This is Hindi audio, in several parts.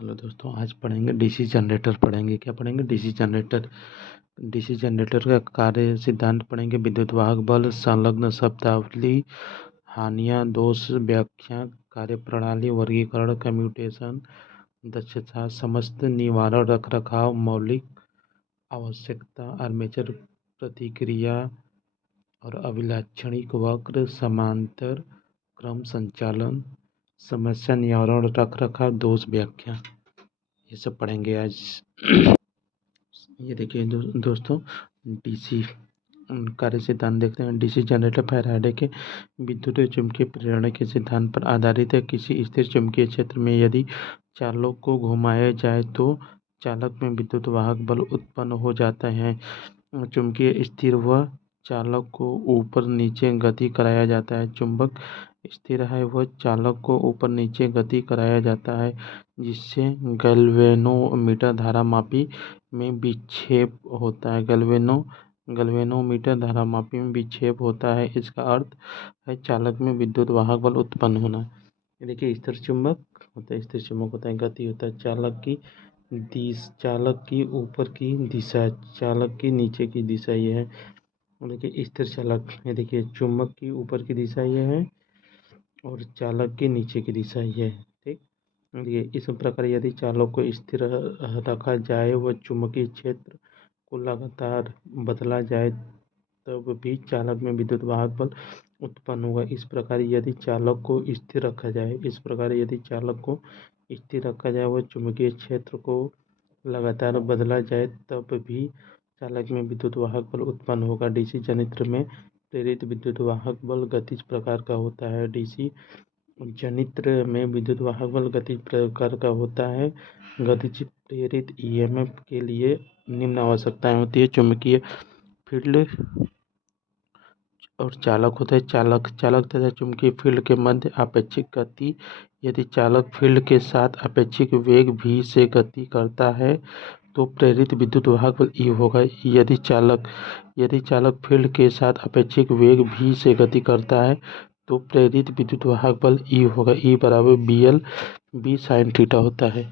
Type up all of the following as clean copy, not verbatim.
हेलो दोस्तों, आज पढ़ेंगे डीसी जनरेटर। पढ़ेंगे क्या पढ़ेंगे? DC generator. डीसी जनरेटर का कार्य सिद्धांत पढ़ेंगे। विद्युत वाहक बल, संलग्न शब्दावली, हानियाँ, दोष, व्याख्या, कार्यप्रणाली, वर्गीकरण, कम्यूटेशन, दक्षता, समस्त निवारण, रखरखाव, मौलिक आवश्यकता, आर्मेचर प्रतिक्रिया और अभिलाक्षणिक वक्र, समांतर क्रम संचालन, समस्या निवारण, रखरखाव, दोष, व्याख्या, ये सब पढ़ेंगे आज। ये देखिए दोस्तों, डीसी कार्य सिद्धांत देखते हैं। डीसी जनरेटर फैराडे के विद्युत चुम्बकीय प्रेरण के सिद्धांत पर आधारित है। किसी स्थिर चुंबकीय क्षेत्र में यदि चालक को घुमाया जाए तो चालक में विद्युत वाहक बल उत्पन्न हो जाता है। चुंबकीय स्थिर व चालक को ऊपर नीचे गति कराया जाता है। चुंबक स्थिर है वह चालक को ऊपर नीचे गति कराया जाता है, जिससे गैल्वेनोमीटर धारामापी में विक्षेप होता है। गैल्वेनोमीटर धारामापी में विक्षेप होता है। इसका अर्थ है चालक में विद्युत वाहक बल उत्पन्न होना। देखिए, स्थिर चुंबक होता है, स्थिर चुंबक होता है, गति होता है चालक की ऊपर की दिशा, चालक की नीचे की दिशा। ये है देखिए स्थिर चालक। ये देखिए चुंबक की ऊपर की दिशा ये है और चालक के नीचे की दिशा ये है। ठीक, देखिए इस प्रकार यदि चालक को स्थिर रखा जाए व चुंबकीय क्षेत्र को लगातार बदला जाए तब भी चालक में विद्युत वाहक बल उत्पन्न होगा। इस प्रकार यदि चालक को स्थिर रखा जाए व चुंबकीय क्षेत्र को लगातार बदला जाए तब भी चालक में विद्युत वाहक बल उत्पन्न होगा। डीसी जनित्र में प्रेरित विद्युत वाहक बल गतिज प्रकार का होता है। डीसी जनित्र में विद्युत वाहक बल गतिज प्रकार का होता है। गतिज प्रेरित ईएमएफ के लिए निम्न आवश्यकताएं होती है। चुंबकीय फील्ड और चालक होता है। चालक तथा चुंबकीय फील्ड के मध्य आपेक्षिक गति। यदि चालक फील्ड के साथ आपेक्षिक वेग v से गति करता है तो प्रेरित विद्युत वाहक बल E होगा। यदि चालक फील्ड के साथ अपेक्षिक वेग v से गति करता है तो प्रेरित विद्युत वाहक बल E होगा। E बराबर BL B sin थीटा होता है।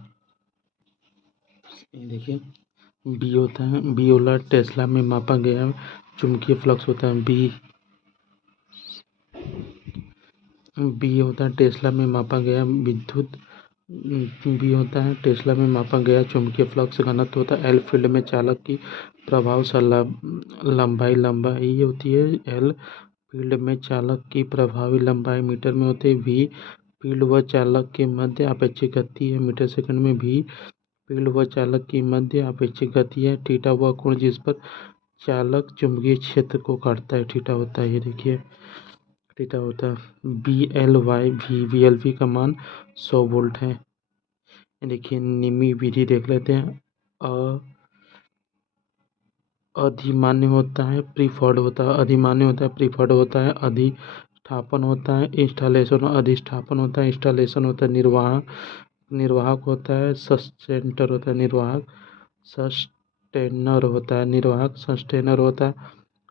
देखिए B होता है, B ओला टेस्ला में मापा गया चुंबकीय फ्लक्स होता है। B होता है टेस्ला में मापा गया B होता है टेस्ला में मापा गया चुंबकीय फ्लक्स घनत्व होता है। L फील्ड में चालक की प्रभावी लंबाई होती है। L फील्ड में चालक की प्रभावी लंबाई मीटर में होती है। V फील्ड व चालक के मध्य अपेक्षिक गति है मीटर सेकंड में। V फील्ड व चालक की मध्य अपेक्षिक गति है। थीटा वह कोण जिस पर चालक चुंबकीय क्षेत्र को काटता है, थीटा होता है। ये देखिए थीटा होता है। BLY VLV का मान 100 वोल्ट है। देखिए निमी विधि देख लेते हैं। अधिमान्य होता है, प्रीफर्ड होता है। अधिमान्य होता है, प्रीफर्ड होता है। अधिष्ठापन होता है, इंस्टॉलेशन। अधिष्ठापन होता है, इंस्टॉलेशन होता है। निर्वाहक होता है, सस्टेनर होता है। निर्वाहक सस्टेनर होता है। निर्वाहक सस्टेनर होता है।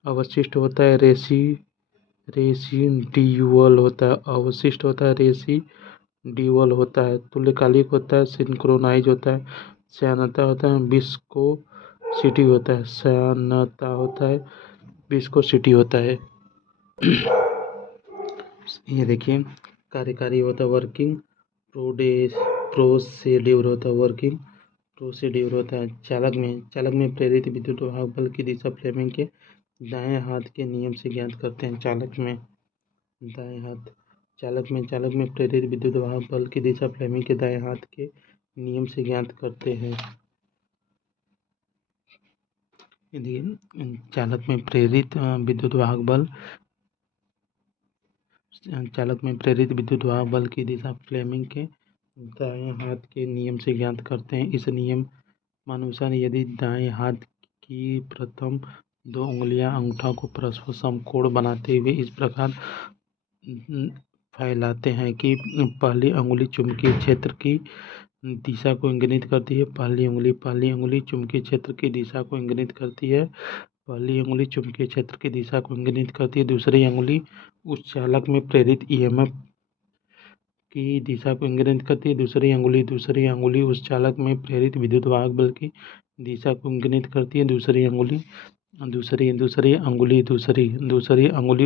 अवशिष्ट होता है, रेसिड्यूअल होता है। अवशिष्ट होता है, रेसिड्यूअल होता है। तुल्यकालिक होता है, सिंक्रोनाइज होता है। श्यानता होता है, विस्कोसिटी होता है। श्यानता होता है, विस्कोसिटी होता है। ये देखिए कार्यकारी होता है, वर्किंग प्रोसीड्यूर होता है। वर्किंग प्रोसीड्यूर होता है। चालक में प्रेरित विद्युत वाहक बल की दिशा फ्लेमिंग के दाएं हाथ के नियम से ज्ञात करते हैं। चालक में प्रेरित विद्युत वाहक बल की दिशा फ्लेमिंग के दाएं हाथ के नियम से ज्ञात करते हैं। चालक में प्रेरित विद्युत वाहक बल की दिशा फ्लेमिंग के दाएं हाथ के नियम से ज्ञात करते हैं। इस नियम अनुसार यदि दाएं हाथ की प्रथम 2 उंगलियां अंगूठा को परस्पर समकोण बनाते हुए इस प्रकार फैलाते हैं कि पहली अंगुली चुंबकीय क्षेत्र की दिशा को इंगित करती है। पहली अंगुली चुंबकीय क्षेत्र की दिशा को इंगित करती है। पहली अंगुली चुंबकीय क्षेत्र की दिशा को इंगित करती है। दूसरी अंगुली उस चालक में प्रेरित ईएमएफ की दिशा को इंगित करती है। दूसरी अंगुली उस चालक में प्रेरित विद्युत वाहक बल की दिशा को इंगित करती है। दूसरी अंगुली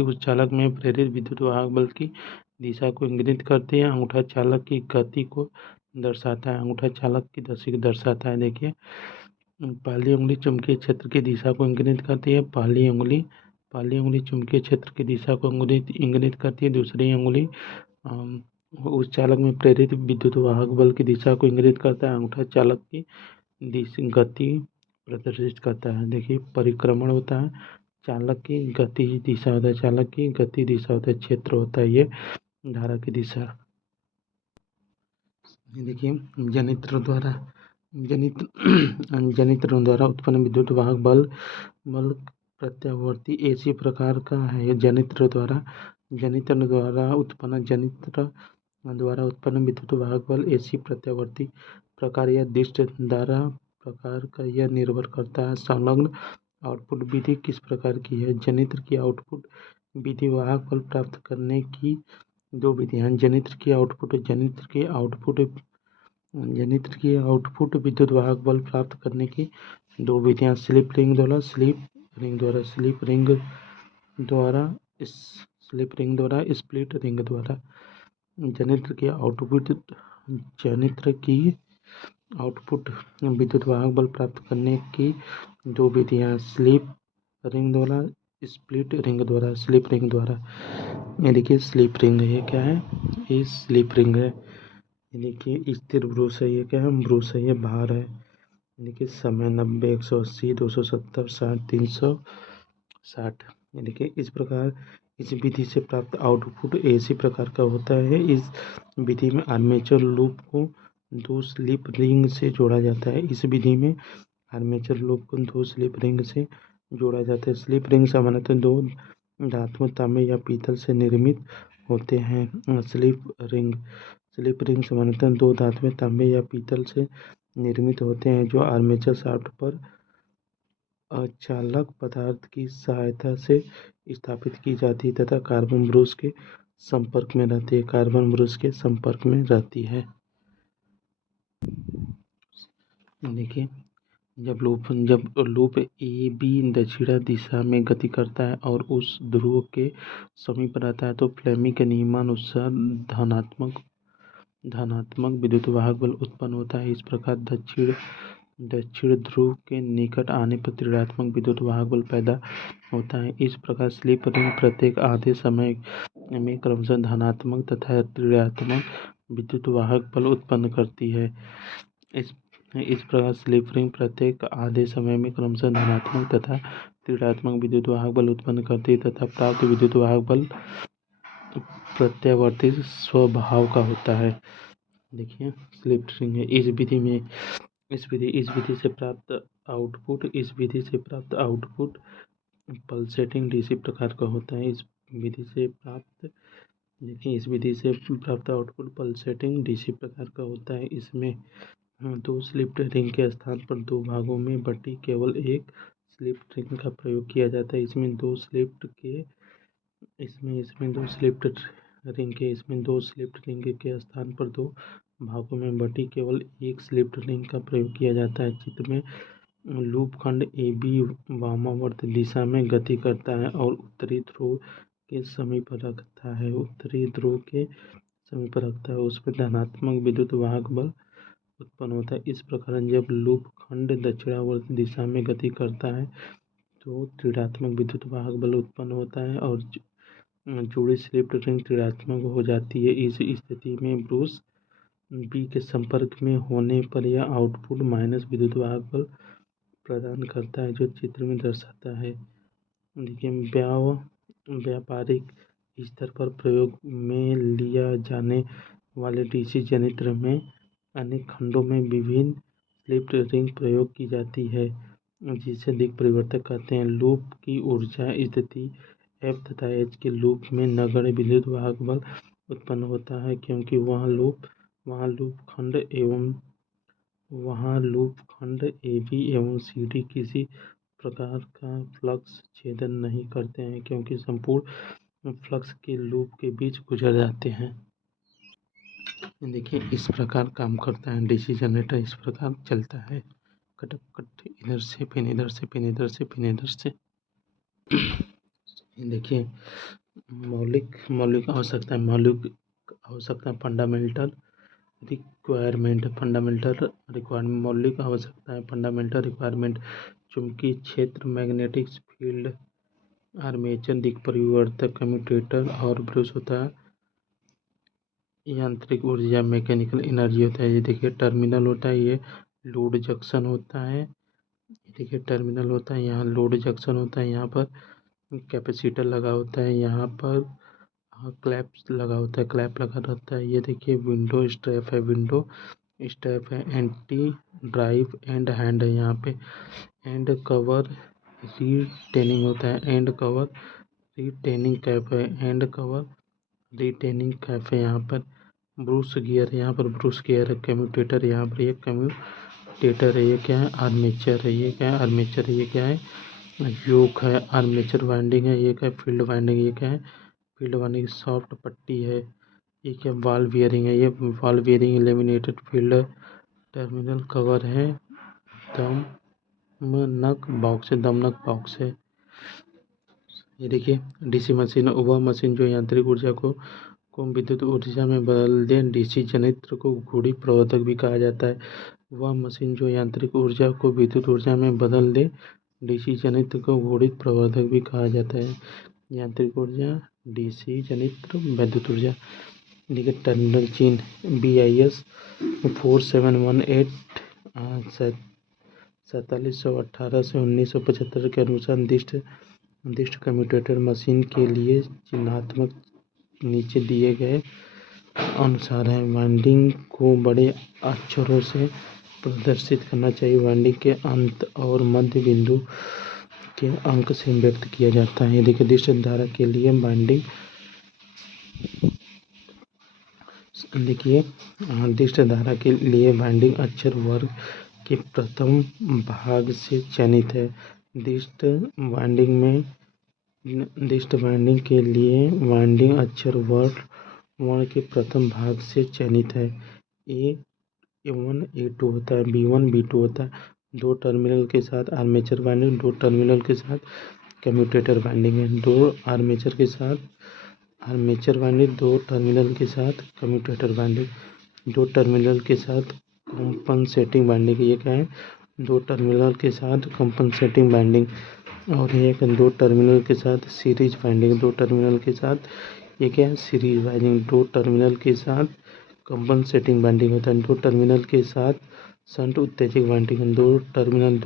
उस चालक में प्रेरित विद्युत वाहक बल की दिशा को इंगित करती है। अंगूठा चालक की गति को दर्शाता है। देखिए, पहली उंगली चुंबकीय क्षेत्र की दिशा को इंगित करती है। पहली उंगली चुंबकीय क्षेत्र की दिशा को इंगित करती है। दूसरी उंगली उस चालक में प्रेरित विद्युत वाहक बल की दिशा को इंगित करता है। अंगूठा चालक की गति प्रदर्शित करता है। देखिए, परिक्रमण होता है, चालक की गति दिशा होता है, क्षेत्र होता है ये धारा की दिशा। देखिए, जनित्र द्वारा उत्पन्न विद्युत वाहक बल प्रत्यावर्ती ऐसी प्रकार का है। जनित्र द्वारा विद्युत वाहक बल ऐसी प्रत्यावर्ती प्रकार या दिष्ट धारा प्रकार का यह निर्भर करता है संलग्न आउटपुट विधि किस प्रकार की है। जनित्र की आउटपुट विधि वाहक बल प्राप्त करने की दो विधियां। जनित्र की आउटपुट विद्युत वाहक बल प्राप्त करने की दो विधियां। स्लिप रिंग द्वारा स्प्लिट रिंग द्वारा। जनित्र की आउटपुट विद्युत वाहक बल प्राप्त करने की दो विधियां। स्लिप रिंग द्वारा, स्प्लिट रिंग द्वारा। ये देखिए, स्लिप रिंग है, क्या है ये? स्लिप रिंग है। देखिए, स्थिर ब्रूस है, ये क्या है? ब्रूस है, ये भार है। देखिए, समय 90, 180, 270, 60, 360। देखिए, इस प्रकार इस विधि से प्राप्त आउटपुट ऐसी प्रकार का होता है। इस विधि में आर्मेचर लूप को दो स्लिप रिंग से जोड़ा जाता है। स्लिप रिंग सामान्यतः दो धातु, तांबे या पीतल से निर्मित होते हैं। स्लिप रिंग सामान्यतः दो धातु, तांबे या पीतल से निर्मित होते हैं जो आर्मेचर शाफ्ट पर अचालक पदार्थ की सहायता से स्थापित की जाती है तथा कार्बन ब्रूस के संपर्क में रहती है। देखिए, जब लूप ए बी दक्षिण दिशा में गति करता है और उस ध्रुव के समीप रहता है तो फ्लेमिंग के नियमानुसार धनात्मक विद्युत वाहक बल उत्पन्न होता है। इस प्रकार दक्षिण ध्रुव के निकट आने पर ऋणात्मक विद्युत वाहक बल पैदा होता है। इस प्रकार स्लिप रिंग प्रत्येक आधे समय में क्रमशः धनात्मक तथा ऋणात्मक विद्युत वाहक बल उत्पन्न करती है। इस प्रकार स्लिप रिंग प्रत्येक आधे समय में क्रमशः धनात्मक तथा ऋणात्मक विद्युत वाहक बल उत्पन्न करती है तथा प्राप्त विद्युत वाहक बल प्रत्यावर्ती स्वभाव का होता है। देखिए, स्लिप रिंग है। इस विधि से प्राप्त आउटपुट पल्सेटिंग डीसी प्रकार का होता है। इस विधि से प्राप्त आउटपुट पल्सेटिंग डीसी प्रकार का होता है। इसमें दो स्लिप रिंग के स्थान पर दो भागों में बटी केवल एक स्लिप रिंग का प्रयोग किया जाता है। इसमें दो स्लिप रिंग के स्थान पर दो भागों में बटी केवल एक स्लिप रिंग का प्रयोग किया जाता है। चित्र में लूप खंड ए बी वामावर्त दिशा में गति करता है और उत्तरी ध्रुव के समीप रखता है। उसमें धनात्मक विद्युत वाहक बल उत्पन्न होता है। इस प्रकार जब लूप खंड दक्षिणावर्त दिशा में गति करता है तो ऋणात्मक विद्युत वाहक बल उत्पन्न होता है और जुड़ी स्लिप रिंग ऋणात्मक हो जाती है। इस स्थिति में ब्रूस बी के संपर्क में होने पर यह आउटपुट माइनस विद्युत वाहक बल प्रदान करता है जो चित्र में दर्शाता है। देखिए, व्यापारिक स्तर पर प्रयोग में लिया जाने वाले डीसी जनित्र में अनेक खंडों में विभिन्न स्लिप रिंग प्रयोग की जाती है जिसे दिक् परिवर्तक कहते हैं। लूप की ऊर्जा स्थिति एफ तथा एच के लूप में नगण्य विद्युत वाहक बल उत्पन्न होता है क्योंकि वहाँ लूप खंड ए बी एवं सी डी किसी प्रकार का फ्लक्स छेदन नहीं करते हैं क्योंकि संपूर्ण फ्लक्स के लूप के बीच गुजर जाते हैं। देखिए इस प्रकार काम करता है डीसी जनरेटर, इस प्रकार चलता है कट कट, इधर से फिर इधर से फिर इधर से फिर इधर से। देखिए मौलिक आवश्यकता फंडामेंटल रिक्वायरमेंट मौलिक आवश्यकता है फंडामेंटल रिक्वायरमेंट। चुंबकीय क्षेत्र, मैग्नेटिक फील्ड, आर्मेचर, दिक् परिवर्तक, कम्यूटेटर और ब्रश होता है। यांत्रिक ऊर्जा मैकेनिकल एनर्जी होता है। ये देखिए टर्मिनल होता है, ये लोड जंक्शन होता है। देखिए टर्मिनल होता है, यहाँ लोड जंक्शन होता है, यहाँ पर कैपेसिटर लगा होता है, यहाँ पर क्लैप लगा होता है, क्लैप लगा रहता है। ये देखिए विंडो स्ट्रैप है, एंटी ड्राइव एंड हैंड है यहाँ पे। एंड कवर रिटेनिंग होता है, एंड कवर रिटेनिंग कैप है, एंड कवर रिटेनिंग कैप है। यहाँ पर ब्रूस गियर है, यहाँ पर ब्रूस गियर है। कम्यूटेटर यहाँ पर ये कम्यूटेटर है। ये क्या है? आर्मेचर है। ये क्या है? आर्मेचर है। ये क्या है? योक है। आर्मेचर वाइंडिंग है। ये क्या है? Field winding. ये क्या है? Field winding. सॉफ्ट पट्टी है। ये क्या? बॉल बियरिंग है। ये ball bearing. Laminated field terminal cover है। दमनक बॉक्स है। ये देखिए डीसी मशीन, वह मशीन जो यांत्रिक ऊर्जा को विद्युत ऊर्जा में बदल दे। डीसी जनित्र को घूर्णी प्रवर्धक भी कहा जाता है। वह मशीन जो यांत्रिक ऊर्जा को विद्युत ऊर्जा में बदल दे। डीसी जनित्र को घूर्णी प्रवर्धक भी कहा जाता है। यांत्रिक ऊर्जा, डीसी जनित्र, विद्युत ऊर्जा। देखिए टर्मिनल चिन्ह BIS 4718 4718 से 1975 के अनुसार निर्दिष्ट कम्यूटेटर मशीन के लिए चिन्हात्मक नीचे दिए गए अनुसार है। वाइंडिंग को बड़े अक्षरों से प्रदर्शित करना चाहिए। वाइंडिंग के अंत और मध्य बिंदु के अंक से व्यक्त किया जाता है। देखिए निर्दिष्ट धारा के लिए वाइंडिंग, देखिए निर्दिष्ट धारा के लिए वाइंडिंग अक्षर वर्ग के प्रथम भाग से चयनित है। निर्दिष्ट वाइंडिंग के लिए वाइंडिंग अक्षर वर्ण के प्रथम भाग से चयनित है। A1 A2 होता है, B1 B2 होता है। दो टर्मिनल के साथ आर्मेचर वाइंडिंग, दो टर्मिनल के साथ कम्यूटेटर वाइंडिंग है। दो आर्मेचर के साथ आर्मेचर वाइंडिंग, दो टर्मिनल के साथ कम्यूटेटर वाइंडिंग, दो टर्मिनल के साथ कंपनसेटिंग वाइंडिंग। ये क्या है? दो टर्मिनल के साथ कंपनसेटिंग वाइंडिंग। और एक दो टर्मिनल के साथ सीरीज वाइंडिंग। दो टर्मिनल के साथ ये क्या है? Series winding. दो टर्मिनल के साथ कंपनसेटिंग वाइंडिंग होता है। दो टर्मिनल के साथ शंट उत्तेजित वाइंडिंग। दो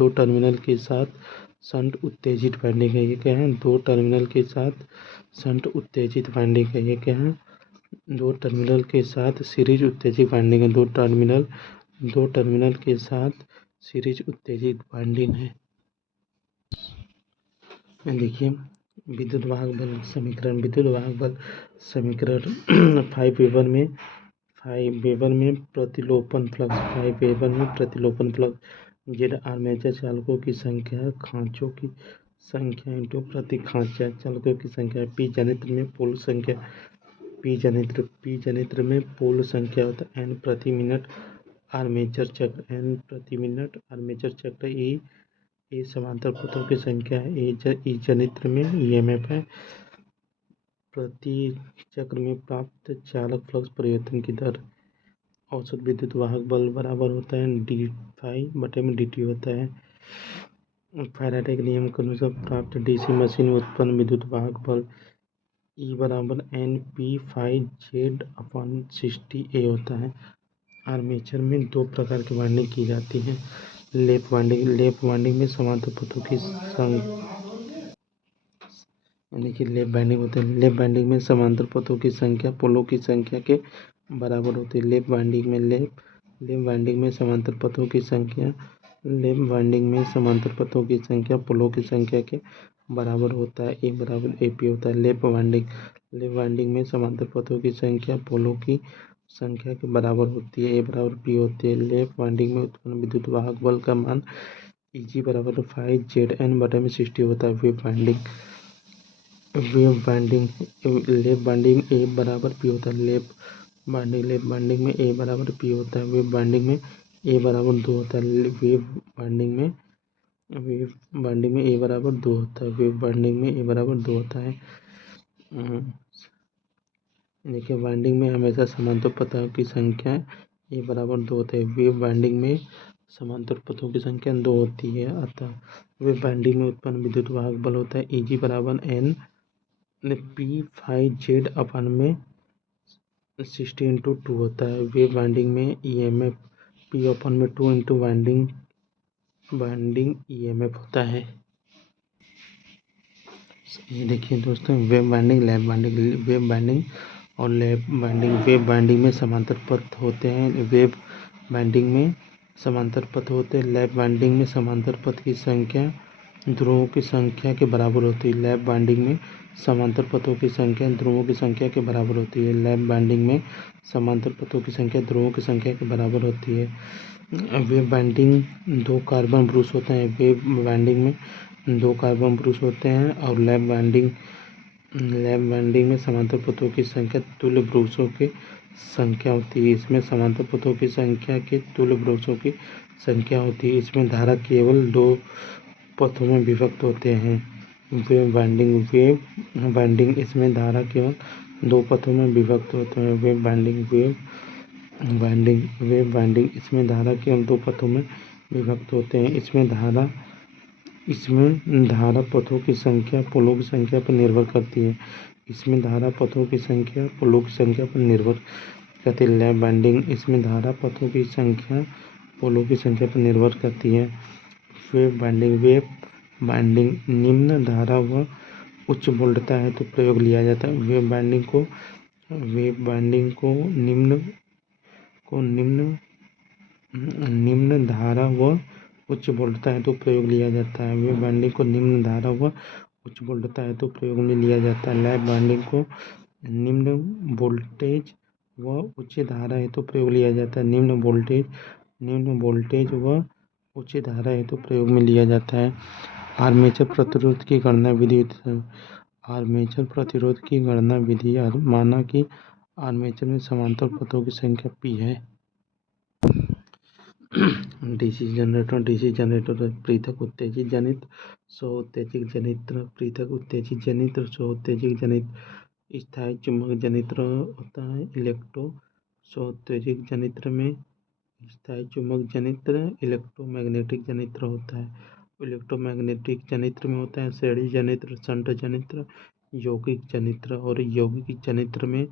टर्मिनल के साथ शंट उत्तेजित वाइंडिंग है। ये क्या है? दो टर्मिनल के साथ शंट उत्तेजित वाइंडिंग है। ये क्या है? दो टर्मिनल के साथ सीरीज उत्तेजित वाइंडिंग है। दो टर्मिनल के साथ सीरीज उत्तेजित वाइंडिंग है। देखिए विद्युत वाहक बल समीकरण। 5 वेबर में प्रतिलोपन फ्लक्स। 5 वेबर में प्रतिलोपन फ्लक्स। जेड आर्मेचर चालकों की संख्या, खांचों की संख्या इंटू प्रति खांचा चालकों की संख्या। पी जनित्र में पोल संख्या। पी जनित्र में पोल संख्या होता है N प्रति मिनट आर्मेचर चक्र। N प्रति मिनट आर्मेचर चक्र। ए समांतर पथों की संख्या है। ई जनित्र में EMF है। प्रति चक्र में प्राप्त चालक फ्लक्स परिवर्तन की दर। औसत विद्युत वाहक बल बराबर होता है d∅/dt होता है। फैराडे के नियम के अनुसार प्राप्त डीसी मशीन में उत्पन्न विद्युत वाहक बल E बराबर N P∅Z/60A होता है। आर्मेचर में दो प्रकार की वाइंडिंग की जाती है। लैप वाइंडिंग में समांतर पथों की देखिए लैप वाइंडिंग होते हैं। लैप वाइंडिंग में समांतर पथों की संख्या पोलों की संख्या के बराबर होती है। लैप वाइंडिंग में समांतर पथों की संख्या पोलों की संख्या के बराबर होता है। A बराबर AP होता है। लैप वाइंडिंग में समांतर पथों की संख्या पोलों की संख्या के बराबर होती है। A बराबर P होती है। लैप वाइंडिंग में उत्पन्न विद्युत वाहक बल का मान Eg बराबर 5Zn/60 होता है। लैप वाइंडिंग A बराबर P होता है। बाइंडिंग लैप बाइंडिंग में ए बराबर पी होता है। वेव बाइंडिंग में ए बराबर 2 होता है। वेव बाइंडिंग में ए बराबर 2 होता है। वेव बाइंडिंग में ए बराबर 2 होता है। देखिए बाइंडिंग में हमेशा समांतर पथों की संख्या ए बराबर 2 होता है। वेव बाइंडिंग में समांतर पथों की संख्या 2 होती है। अतः वेव बाइंडिंग में उत्पन्न विद्युत वाहक बल होता है Eg बराबर N पी फाइव जेड अपन में 60/2 होता है। वेव बाइंडिंग में EMF P अपन में 2 इंटू बाइंडिंग EMF होता है। ये देखिए दोस्तों, wave binding, lap binding. Wave binding और लैप बाइंडिंग। वेव बाइंडिंग में समांतर पथ होते हैं। वेव बाइंडिंग में समांतर पथ होते हैं। लैप बाइंडिंग में समांतर पथ की संख्या ध्रुवों की संख्या के बराबर होती है। लैप बाइंडिंग में समांतर पथों की संख्या ध्रुवों की संख्या के बराबर होती है। लैप बाइंडिंग में समांतर पथों की संख्या ध्रुवों की संख्या के बराबर होती है। वेव बाइंडिंग 2 कार्बन ब्रूस होते हैं। वेव बाइंडिंग में 2 कार्बन ब्रूस होते हैं। और लैप बाइंडिंग में समांतर पथों की संख्या तुल्य ब्रूसों की संख्या होती है। इसमें समांतर पथों की संख्या के तुल्य ब्रूसों की संख्या होती है। इसमें धारा केवल 2 पथों में विभक्त होते हैं। वेव बाइंडिंग इसमें धारा केवल 2 पथों में विभक्त होते हैं। वेव बाइंडिंग इसमें धारा केवल 2 पथों में विभक्त होते हैं। इसमें धारा पथों की संख्या पोलों की संख्या पर निर्भर करती है। इसमें धारा पथों की संख्या पोलों की संख्या पर निर्भर करती है। लैप बाइंडिंग इसमें धारा पथों की संख्या पोलों की संख्या पर निर्भर करती है। वेव बाइंडिंग निम्न धारा व उच्च वोल्टता है तो प्रयोग लिया जाता है। वेव बाइंडिंग को निम्न धारा व उच्च वोल्टता है तो प्रयोग लिया जाता है। वेव बाइंडिंग को निम्न धारा व उच्च वोल्टता है तो प्रयोग में लिया जाता है। लैप बाइंडिंग को निम्न वोल्टेज व उच्च धारा है तो प्रयोग लिया जाता है। निम्न वोल्टेज व उच्च धारा है तो प्रयोग में लिया जाता है। आर्मेचर प्रतिरोध की गणना विधि माना कि आर्मेचर में समांतर पथों की संख्या P है। डीसी जनरेटर पृथक उत्तेजित जनित्र स्व उत्तेजित जनित्र पृथक उत्तेजित जनित्र स्व उत्तेजित जनित्र स्थायी चुंबक जनित्र होता है। इलेक्ट्रो स्व उत्तेजित जनित्र में स्थायी चुंबक जनित्र इलेक्ट्रोमैग्नेटिक जनित्र होता है। इलेक्ट्रोमैग्नेटिक जनित्र में होता है श्रेणी जनित्र, शंट जनित्र, यौगिक जनित्र। और यौगिक जनित्र में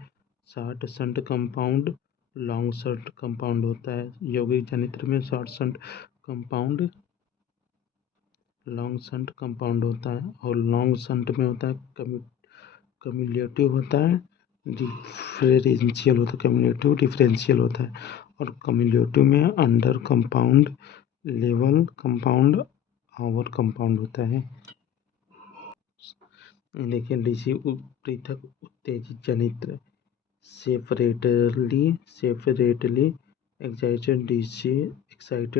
short shunt compound, long shunt compound होता है। यौगिक जनित्र में short shunt compound, long shunt compound होता है। और लॉन्ग शंट में होता है कम्युलेटिव होता है, डिफरेंशियल होता है। और कम्युलेटिव में under compound, level compound, over compound होता है। देखिए डीसी पृथक उत्तेजित जनित्र सेपरेटली एक्साइटेड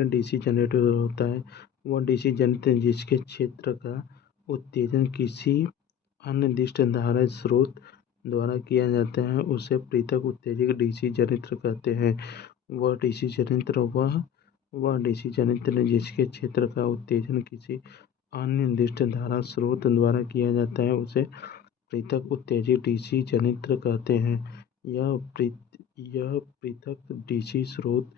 डीसी जनरेटर होता है। वह डीसी जनरेटर जिसके क्षेत्र का उत्तेजन किसी अनिर्दिष्ट धारा स्रोत द्वारा किया जाता है उसे पृथक उत्तेजित डीसी जनरेटर कहते हैं। वह डीसी जनरेटर जिसके क्षेत्र का उत्तेजन किसी अनिर्दिष्ट धारा स्रोत द्वारा किया जाता है उसे पृथक उत्तेजित डीसी जनरेटर कहते हैं। यह पृथक डीसी स्रोत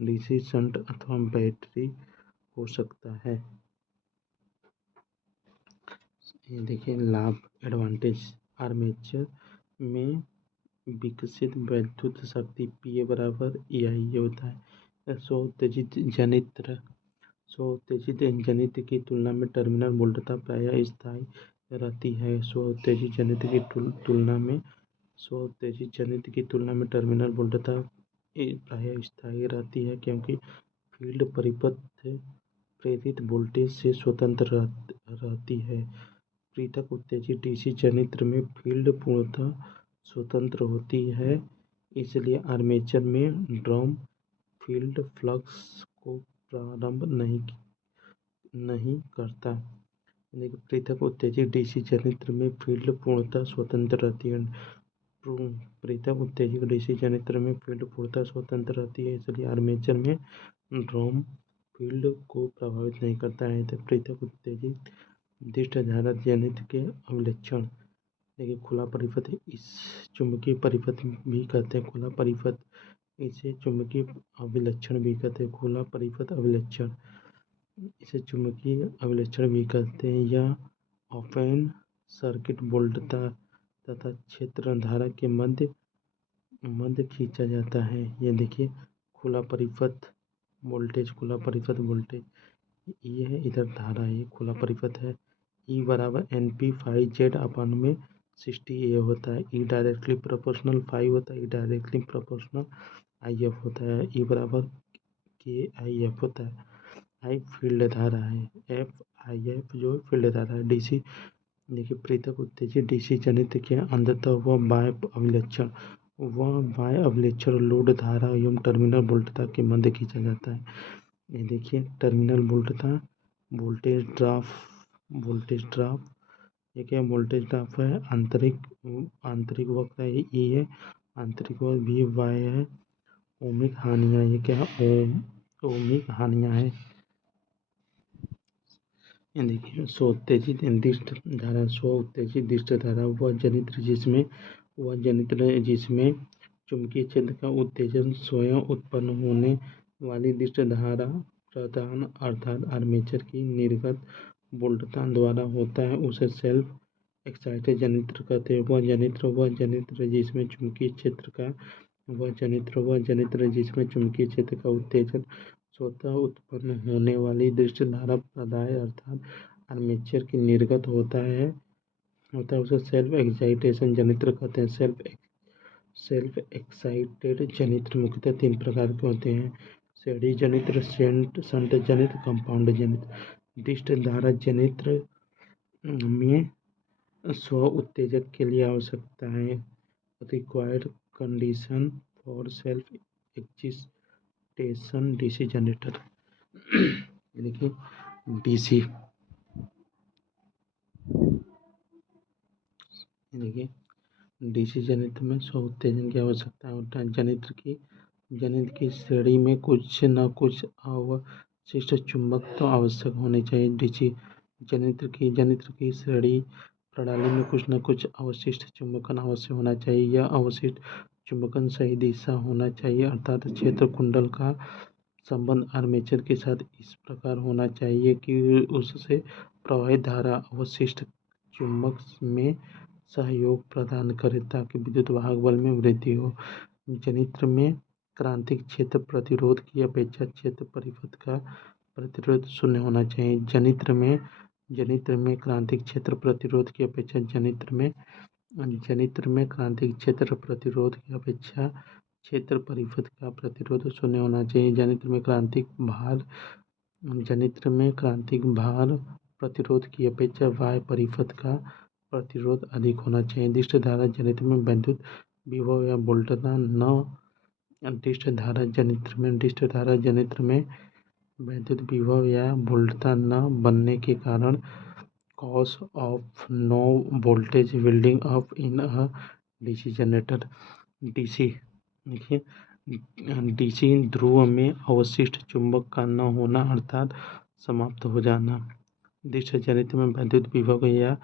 डीसी शंट अथवा बैटरी हो सकता है। ये देखिए लाभ, एडवांटेज। आर्मेचर में विकसित वैद्युत शक्ति P बराबर EI होता है। स्वउत्तेजित जनित्र की तुलना में टर्मिनल वोल्टता प्रायः स्थायी रहती है। स्वउत्तेजित जनित्र की तुलना में टर्मिनल वोल्टता प्रायः स्थायी रहती है क्योंकि फील्ड परिपथ प्रेरित वोल्टेज से स्वतंत्र रहती है। पृथक उत्तेजित डीसी जनित्र में फील्ड पूर्णतः स्वतंत्र होती है, इसलिए आर्मेचर में ड्रम फील्ड फ्लक्स को प्रारंभ नहीं करता। पृथक उत्तेजित डीसी जनित्र में फील्ड पूर्णतः स्वतंत्र रहती है। पृथक उत्तेजक डीसी जनित्र में फील्ड पूर्णतः स्वतंत्र रहती है, इसलिए आर्मेचर में ड्रम फील्ड को प्रभावित नहीं करता है। तो पृथक उत्तेजित दिष्ट धारा जनित्र के अभिलक्षण। देखिए खुला परिपथ, इस चुंबकीय परिपथ भी कहते हैं खुला परिपथ, इसे चुंबकीय अभिलक्षण भी कहते हैं। खुला परिपथ अभिलक्षण, इसे चुंबकीय अभिलक्षण भी कहते हैं। यह ओपन सर्किट वोल्टता तथा क्षेत्र धारा के मध्य खींचा जाता है। ये देखिए खुला परिपथ वोल्टेज, खुला परिपथ वोल्टेज ये है, इधर धारा है, खुला परिपथ है। E बराबर NP/Z अपन में 60A होता है। E डायरेक्टली प्रोपोर्शनल 5 होता है, E डायरेक्टली प्रोपोर्शनल IF होता है। E बराबर KIF होता है। I फील्ड धारा है, FIF जो फील्ड धारा है। DC देखिए पृथक उत्तेजित डीसी जनित्र के अंततः वह बाह्य अभिलक्षण लोड धारा एवं टर्मिनल वोल्टता के मध्य खींचा जाता है। ये देखिए टर्मिनल वोल्टता, वोल्टेज ड्रॉप, ये क्या वोल्टेज ड्रॉप है। आंतरिक वक्र है E है, आंतरिक वक्र भी Y है। ओमिक हानियाँ, ये क्या ओमिक हानियाँ है। देखिए स्व उत्तेजित दिष्ट धारा वह जनित्र जिसमें चुंबकीय क्षेत्र का उत्तेजन स्वयं उत्पन्न होने वाली दिष्ट धारा प्रदान अर्थात आर्मेचर की निर्गत वोल्टता द्वारा होता है, उसे सेल्फ एक्साइटेड जनित्र कहते हैं। वह जनित्र जिसमें चुंबकीय क्षेत्र का उत्तेजन स्वतः उत्पन्न होने वाली दृष्ट धारा प्रदाय अर्थात आर्मेचर की निर्गत होता है उसे सेल्फ एक्साइटेशन जनित्र कहते हैं। सेल्फ एक्साइटेड जनित्र मुख्यतः 3 प्रकार के होते हैं। श्रेणी जनित्र, शंट जनित्र, कंपाउंड जनित्र। दिष्ट धारा जनित्र में स्व उत्तेजक के लिए आवश्यकता है। Required condition for self excitation DC generator. देखिए डीसी जनित्र में स्व उत्तेजन की आवश्यकता होता है। जनित्र की श्रेणी में कुछ न कुछ अवशिष्ट चुंबक तो आवश्यक होने चाहिए। डीसी जनित्र की श्रेणी प्रणाली में कुछ न कुछ अवशिष्ट चुंबकन अवश्य होना चाहिए। यह अवशिष्ट चुंबकन सही दिशा होना चाहिए, अर्थात क्षेत्र कुंडल का संबंध आर्मेचर के साथ इस प्रकार होना चाहिए कि उससे प्रवाहित धारा अवशिष्ट चुंबक में सहयोग प्रदान करे ताकि विद्युत वाहक बल में वृद्धि हो। जनित्र में क्रांतिक क्षेत्र प्रतिरोध की अपेक्षा क्षेत्र परिपथ का प्रतिरोध शून्य होना चाहिए। जनित्र में क्रांतिक क्षेत्र प्रतिरोध की अपेक्षा क्षेत्र प्रतिरोध की अपेक्षा क्षेत्र परिपथ का प्रतिरोध शून्य होना चाहिए। जनित्र में क्रांतिक भार प्रतिरोध की अपेक्षा बाह्य परिपथ का प्रतिरोध अधिक होना चाहिए। दिष्ट धारा जनित्र में विद्युत विभव या वोल्टता न दिष्ट धारा जनित्र में विद्युत विभव या वोल्टता न बनने के कारण cause of no voltage building up in a DC generator. DC देखिए डीसी ध्रुव में अवशिष्ट चुंबक का न होना अर्थात समाप्त हो जाना। दिष्ट जनित्र में विद्युत विभव या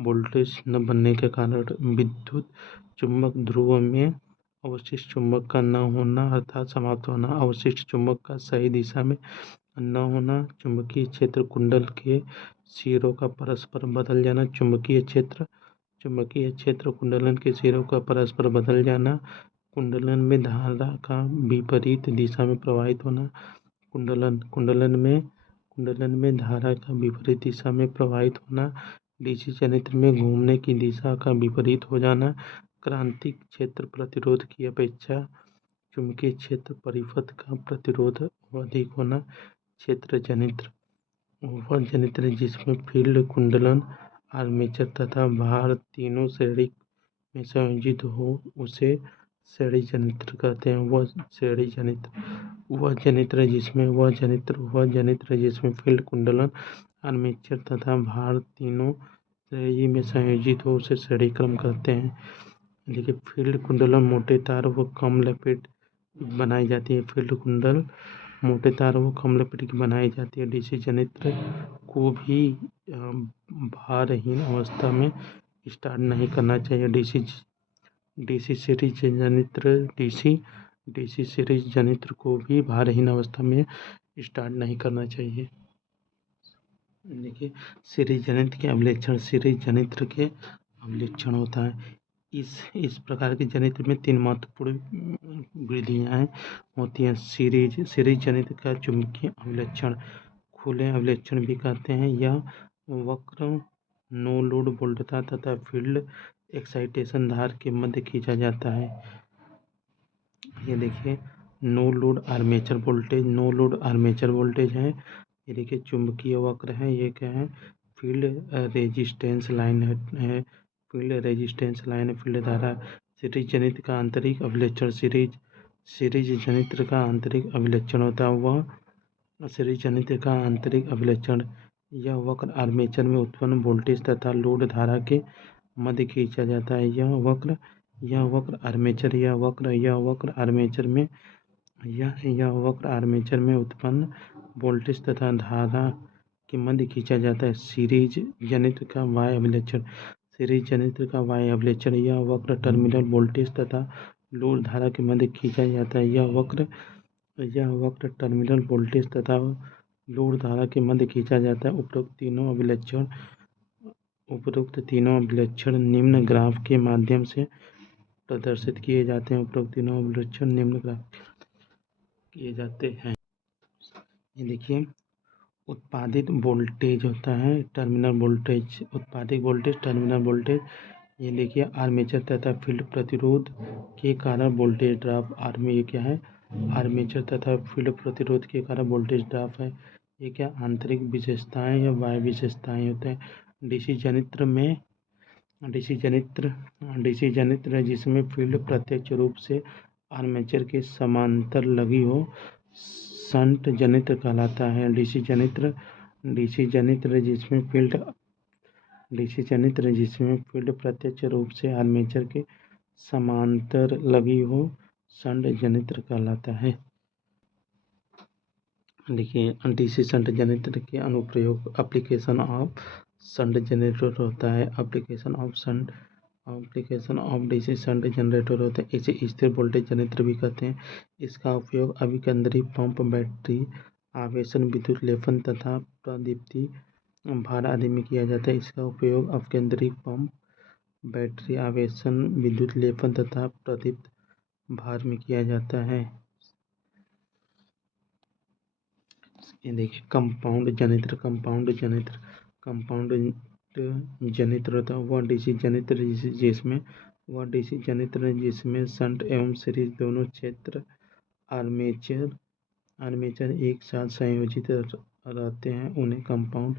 वोल्टेज न बनने के कारण विद्युत चुंबक ध्रुव में अवशिष्ट चुंबक का न होना अर्थात समाप्त होना। अवशिष्ट चुंबक का सही दिशा में न होना, चुंबकीय क्षेत्र कुंडल के सिरों का परस्पर बदल जाना। चुंबकीय क्षेत्र कुंडलन के सिरों का परस्पर बदल जाना। कुंडलन में धारा का विपरीत दिशा में प्रवाहित होना। कुंडलन में धारा का विपरीत दिशा में प्रवाहित होना। डीसी जनित्र में घूमने की दिशा का विपरीत हो जाना। क्रांतिक क्षेत्र प्रतिरोध की अपेक्षा चुंबकीय क्षेत्र परिपथ का प्रतिरोध अधिक होना। क्षेत्र जनित्र वह जनित्र जिसमें फील्ड, कुंडलन, आर्मेचर तथा भार तीनों श्रेणी में संयोजित हो उसे श्रेणी जनित्र कहते हैं। वह जनित्र जिसमें फील्ड, कुंडलन, आर्मेचर तथा भार तीनों श्रेणी में संयोजित हो उसे श्रेणी क्रम कहते हैं। देखिए फील्ड कुंडल और मोटे तार व कम लपेट बनाई जाती है। फील्ड कुंडल मोटे तार व कम लपेट की बनाई जाती है। डीसी जनित्र को भी भारहीन अवस्था में स्टार्ट नहीं करना चाहिए। डीसी सीरीज जनित्र डीसी सीरीज जनित्र को भी भारहीन अवस्था में स्टार्ट नहीं करना चाहिए। देखिए सीरीज जनित्र के अभिलक्षण। सीरीज जनित्र के अभिलक्षण होता है इस प्रकार के जनित्र में 3 महत्वपूर्ण वृद्धियाँ होती हैं। सीरीज जनित्र का चुंबकीय अभिलक्षण, खुले अभिलक्षण भी कहते हैं, या वक्र नो लोड वोल्टता तथा फील्ड एक्साइटेशन धार के मध्य खींचा जाता है। ये देखिए नो लोड आर्मेचर वोल्टेज है। ये देखिए चुंबकीय वक्र है। ये क्या है? फील्ड रेजिस्टेंस लाइन है। फील्ड धारा। सीरीज जनित्र का आंतरिक अभिलक्षण। सीरीज जनित्र का आंतरिक अभिलक्षण होता है वह सीरीज जनित्र का आंतरिक अभिलक्षण यह वक्र आर्मेचर में उत्पन्न वोल्टेज तथा लोड धारा के मध्य खींचा जाता है। यह वक्र आर्मेचर में उत्पन्न वोल्टेज तथा धारा के मध्य खींचा जाता है। सीरीज जनित्र का वाय अभिलक्षण यह वक्र टर्मिनल वोल्टेज तथा लोड धारा के मध्य खींचा जाता है। यह वक्र टर्मिनल वोल्टेज तथा लोड धारा के मध्य खींचा जाता है। उपरोक्त तीनों अभिलक्षण निम्न ग्राफ के माध्यम से प्रदर्शित किए जाते हैं। ये देखिए उत्पादित वोल्टेज होता है टर्मिनल वोल्टेज। ये देखिए आर्मेचर तथा फील्ड प्रतिरोध के कारण वोल्टेज ड्रॉप। आर्मेचर तथा फील्ड प्रतिरोध के कारण वोल्टेज ड्रॉप है। ये क्या आंतरिक विशेषताएं या बाह्य विशेषताएं होते हैं। डीसी जनित्र जिसमें फील्ड प्रत्यक्ष रूप से आर्मेचर के समांतर लगी हो शंट जनित्र कहलाता है। डीसी जनित्र जिसमें फील्ड प्रत्यक्ष रूप से आर्मेचर के समांतर लगी हो शंट जनित्र कहलाता है। देखिए डीसी शंट जनित्र के अनुप्रयोग एप्लीकेशन ऑफ शंट जनरेटर होता है। Application of DC shunt generator होता है। इसे स्थिर वोल्टेज जनरेटर भी कहते हैं। इसका उपयोग अभिकेंद्री पंप, बैटरी आवेशन, विद्युत लेपन तथा प्रदीप्ति भार आदि में किया जाता है। इसका उपयोग अभिकेंद्री पंप, बैटरी आवेशन, विद्युत लेपन तथा प्रदीप्त भार में किया जाता है। ये देखिए कंपाउंड जनित्र होता है वह डीसी जनित्र जिसमें शंट एवं सीरीज दोनों क्षेत्र आर्मेचर एक साथ संयोजित रहते हैं उन्हें कंपाउंड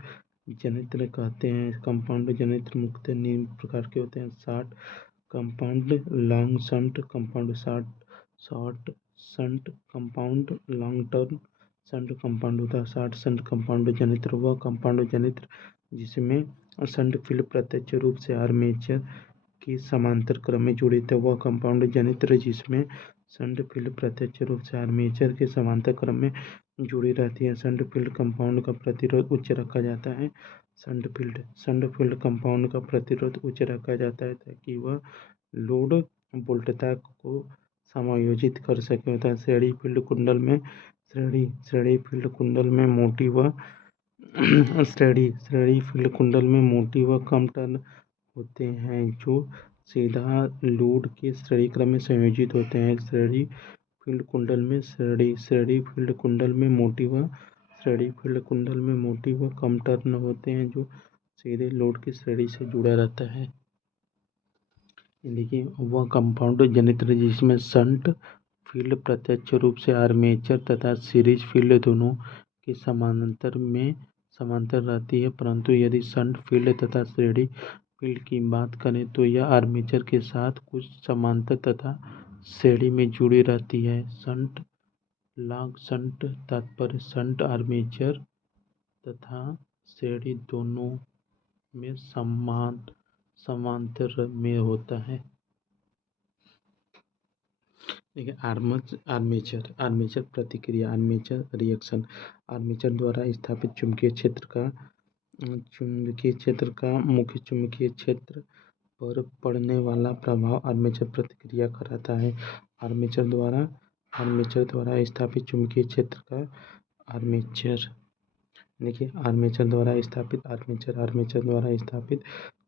जनित्र कहते हैं। कंपाउंड जनित्र मुख्यतः निम्न प्रकार के होते हैं। Short compound, long shunt compound, short shunt compound, long term shunt compound होता है। शॉर्ट शंट कंपाउंड जनित्र वह कंपाउंड जनित्र जिसमें शंट फील्ड प्रत्यक्ष रूप से आर्मेचर के समांतर क्रम में जुड़े थे। वह कंपाउंड जनित्र जिसमें शंट फील्ड प्रत्यक्ष रूप से आर्मेचर के समांतर क्रम में जुड़ी रहती है। शंट फील्ड कंपाउंड का प्रतिरोध उच्च रखा जाता है। शंट फील्ड कंपाउंड का प्रतिरोध उच्च रखा जाता है ताकि वह लोड वोल्टता को समायोजित कर सके होता है। श्रेणी फील्ड कुंडल में मोटी व कम टर्न होते हैं जो सीधा लोड के श्रेणी क्रम में संयोजित होते हैं। श्रेणी फील्ड कुंडल में मोटी व कम टर्न होते हैं जो सीधे लोड की श्रेणी से जुड़ा रहता है। देखिए वह कंपाउंड जनित्र जिसमें शंट फील्ड प्रत्यक्ष रूप से आर्मेचर तथा सीरीज फील्ड दोनों के समांतर रहती है, परंतु यदि शंट फील्ड तथा श्रेणी फील्ड की बात करें तो यह आर्मेचर के साथ कुछ समांतर तथा श्रेणी में जुड़ी रहती है। लॉन्ग शंट तात्पर्य शंट आर्मेचर तथा श्रेणी दोनों में समांतर में होता है। देखिए आर्मेचर आर्मेचर प्रतिक्रिया, आर्मेचर रिएक्शन। आर्मेचर द्वारा स्थापित चुंबकीय क्षेत्र का मुख्य चुंबकीय क्षेत्र पर पड़ने वाला प्रभाव आर्मेचर प्रतिक्रिया कहलाता है। आर्मेचर द्वारा स्थापित चुंबकीय क्षेत्र का आर्मेचर देखिए आर्मेचर द्वारा स्थापित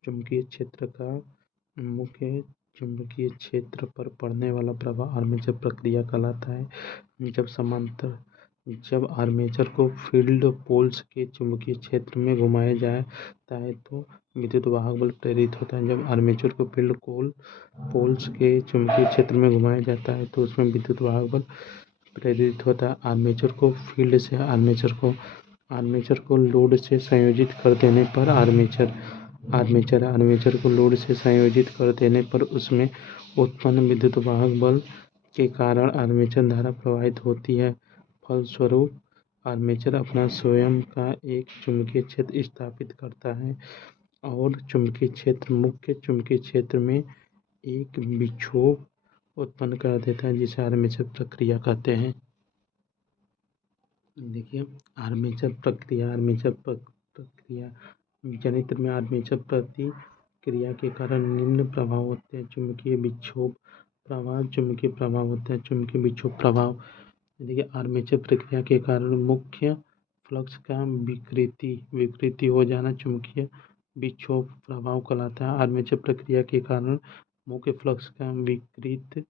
चुंबकीय क्षेत्र का मुख्य चुंबकीय क्षेत्र पर पड़ने वाला प्रभाव आर्मेचर प्रक्रिया कहलाता है। जब आर्मेचर को फील्ड पोल्स के चुंबकीय क्षेत्र में घुमाया जाता है तो विद्युत वाहक बल प्रेरित होता है। जब आर्मेचर को फील्ड पोल्स के चुंबकीय क्षेत्र में घुमाया जाता है तो उसमें विद्युत वाहक बल प्रेरित होता है। आर्मेचर को लोड से संयोजित कर देने पर आर्मेचर को लोड से संयोजित कर देने पर उसमें उत्पन्न विद्युत वाहक बल के कारण आर्मेचर धारा प्रवाहित होती है। फलस्वरूप आर्मेचर अपना स्वयं का एक चुंबकीय क्षेत्र स्थापित करता है और मुख्य चुंबकीय क्षेत्र में एक विक्षोभ उत्पन्न कर देता है, जिसे आर्मेचर प्रक्रिया कहते हैं। देखिए आर्मेचर प्रक्रिया जनित्र में आर्मेचर प्रतिक्रिया के कारण निम्न प्रभाव होते हैं। चुंबकीय विक्षोभ प्रभाव। देखिए आर्मेचर प्रक्रिया के कारण मुख्य फ्लक्स का विकृति हो जाना चुंबकीय विक्षोभ प्रभाव कहलाता है। आर्मेचर प्रक्रिया के कारण मुख्य फ्लक्स का विकृत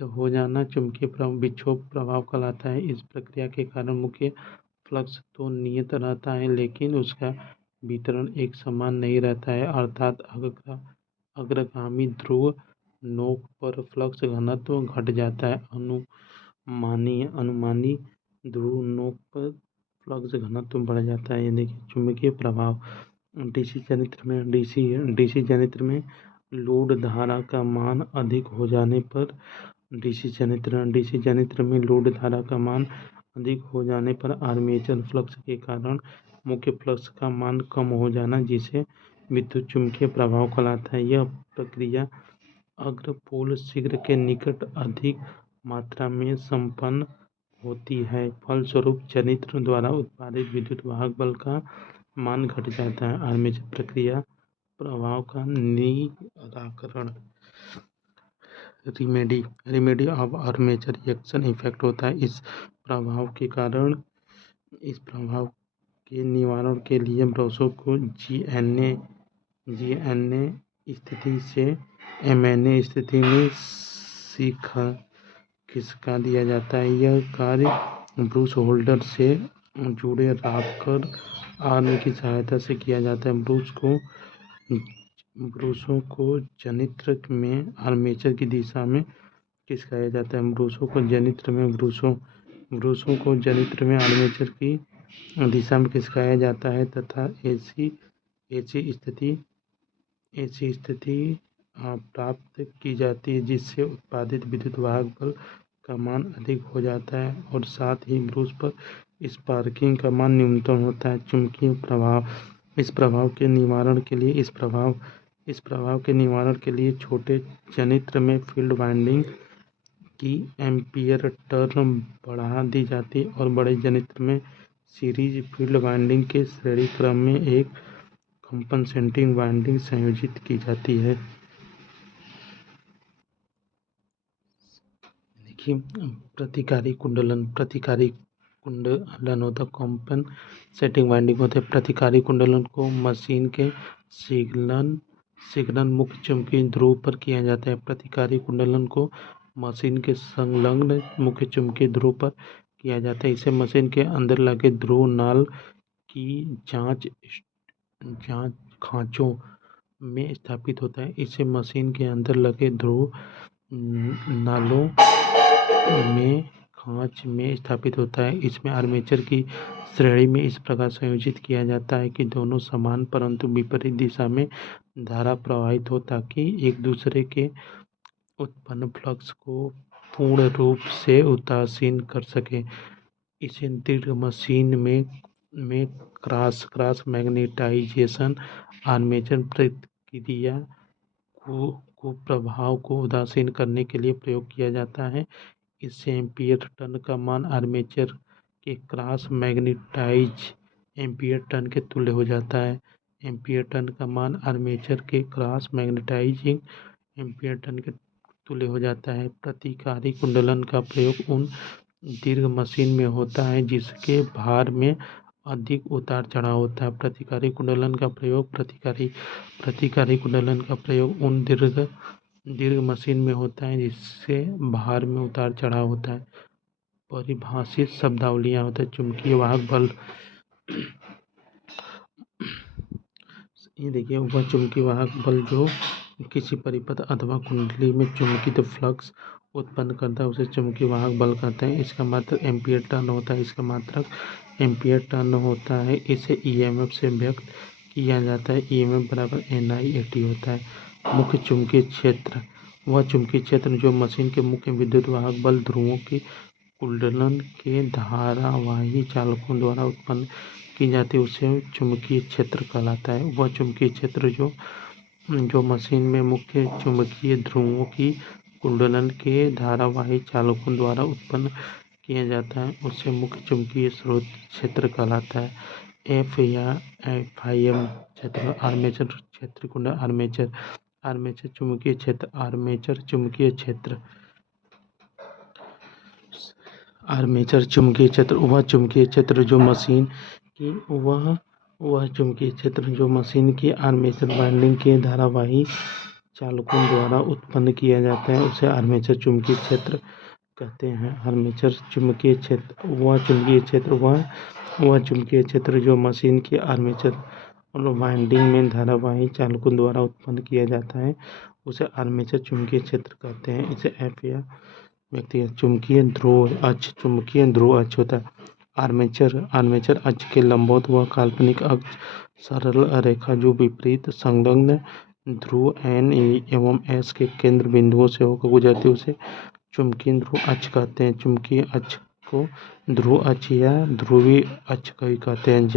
हो जाना चुंबकीय विक्षोभ प्रभाव कहलाता है। इस प्रक्रिया के कारण मुख्य फ्लक्स तो नियत रहता है लेकिन उसका वितरण एक समान नहीं रहता है, अर्थात अग्रगामी ध्रुव नोक पर फ्लक्स घनत्व घट जाता है। अनुमानी ध्रुव नोक पर फ्लक्स घनत्व बढ़ जाता है। देखिए चुंबकीय प्रभाव डीसी जनित्र में लोड धारा का मान अधिक हो जाने पर आर्मेचर फ्लक्स के कारण मुख्य फ्लक्स का मान कम हो जाना, जिसे विद्युत चुंबकीय प्रभाव कहलाता है। यह प्रक्रिया अग्र पोल शीघ्र के निकट अधिक मात्रा में संपन्न होती है। फलस्वरूप जनित्र द्वारा उत्पादित विद्युत वाहक बल का मान घट जाता है। आर्मेचर प्रक्रिया प्रभाव का निराकरण remedy of armature reaction effect होता है। इस प्रभाव के निवारण के लिए ब्रशों को GNA स्थिति से MNA स्थिति में खिसका दिया जाता है। यह कार्य ब्रूस होल्डर से जुड़े रॉकर आर्म की सहायता से किया जाता है। ब्रूसों को जनित्र में आर्मेचर की दिशा में खिसकाया जाता है। ब्रूसों को जनित्र में आर्मेचर की दिशा में खिसकाया जाता है तथा ऐसी स्थिति प्राप्त की जाती है जिससे उत्पादित विद्युत वाहक बल का मान अधिक हो जाता है और साथ ही ब्रूस पर स्पार्किंग का मान न्यूनतम होता है। चुंबकीय प्रभाव इस प्रभाव के निवारण के लिए छोटे जनित्र में फील्ड वाइंडिंग की एम्पीयर टर्न बढ़ा दी जाती है और बड़े जनित्र में सीरीज फील्ड वाइंडिंग के श्रेणी क्रम में एक कंपनसेटिंग वाइंडिंग संयोजित की जाती है। देखिए प्रतिकारी कुंडलन होता है, कंपनसेटिंग वाइंडिंग होते हैं। प्रतिकारी कुंडलन को मशीन के सिग्नल मुख्य चुंबकीय ध्रुव पर किया जाता है। प्रतिकारी कुंडलन को मशीन के संलग्न मुख्य चुंबकीय ध्रुव पर किया जाता है। इसे मशीन के अंदर लगे ध्रुव नाल की जांच खांचों में स्थापित होता है। इसे मशीन के अंदर लगे ध्रुव नालों में खांच में स्थापित होता है। इसमें आर्मेचर की श्रेणी में इस प्रकार संयोजित किया जाता है कि दोनों समान परंतु विपरीत दिशा में धारा प्रवाहित हो ताकि एक दूसरे के उत्पन्न फ्लक्स को पूर्ण रूप से उदासीन कर सके। इसे दृढ़ मशीन में क्रॉस मैग्नेटाइजेशन आर्मेचर प्रतिक्रिया को प्रभाव को उदासीन करने के लिए प्रयोग किया जाता है। इससे एम्पीयर टर्न का मान आर्मेचर के क्रॉस मैग्नेटाइज एम्पीयर टर्न के तुल्य हो जाता है। एम्पीयर टर्न का मान आर्मेचर के क्रॉस मैग्नेटाइजिंग एम्पीयर टर्न के तुल्य हो जाता है। प्रतिकारी कुंडलन का प्रयोग उन दीर्घ मशीन में होता है जिसके भार में अधिक उतार चढ़ाव होता है। प्रतिकारी कुंडलन का प्रयोग उन दीर्घ मशीन में होता है जिससे भार में उतार चढ़ाव होता है। परिभाषित शब्दावलियाँ होता है चुंबकीय वाहक बल। ये देखिए, वह चुंबकीय वाहक बल जो किसी परिपथ अथवा कुंडली में चुंबकित फ्लक्स उत्पन्न करता है उसे चुंबकीय वाहक बल कहते हैं। इसका मात्रक एम्पीयर टर्न होता है। इसे ईएमएफ से व्यक्त किया जाता है। ईएमएफ बराबर NI/AT होता है। मुख्य चुंबकीय क्षेत्र वह चुंबकीय क्षेत्र जो मशीन के मुख्य विद्युत वाहक बल ध्रुवों की कुंडलन के धारावाही चालकों द्वारा उत्पन्न की जाती है उसे चुंबकीय क्षेत्र कहलाता है। वह चुंबकीय क्षेत्र जो मशीन में मुख्य चुंबकीय ध्रुवों की कुंडलन के धारावाही चालकों द्वारा उत्पन्न किया जाता है उसे मुख्य चुंबकीय स्रोत क्षेत्र कहलाता है। एफ या FIM क्षेत्र आर्मेचर क्षेत्र कुंडल आर्मेचर चुंबकीय क्षेत्र आर्मेचर चुंबकीय क्षेत्र वह चुंबकीय क्षेत्र जो मशीन की आर्मेचर वाइंडिंग के धारावाही चालकों द्वारा उत्पन्न किया जाता है उसे आर्मेचर चुंबकीय क्षेत्र कहते हैं। आर्मेचर चुंबकीय क्षेत्र वह चुंबकीय क्षेत्र जो मशीन की आर्मेचर वाइंडिंग में धारावाही चालकों द्वारा उत्पन्न किया जाता है उसे आर्मेचर चुंबकीय क्षेत्र कहते हैं। इसे F या व्यक्तिगत चुंबकीय ध्रुव अक्ष होता है। आर्मेचर अक्ष के लंबवत वह काल्पनिक अक्ष सरल रेखा जो विपरीत संलग्न ध्रुव N एवं S के केंद्र बिंदुओं से होकर गुजरती है उसे चुंबकीय ध्रुव अक्ष कहते हैं। चुंबकीय अक्ष को ध्रुव अक्ष या ध्रुवीय अक्ष कहते हैं।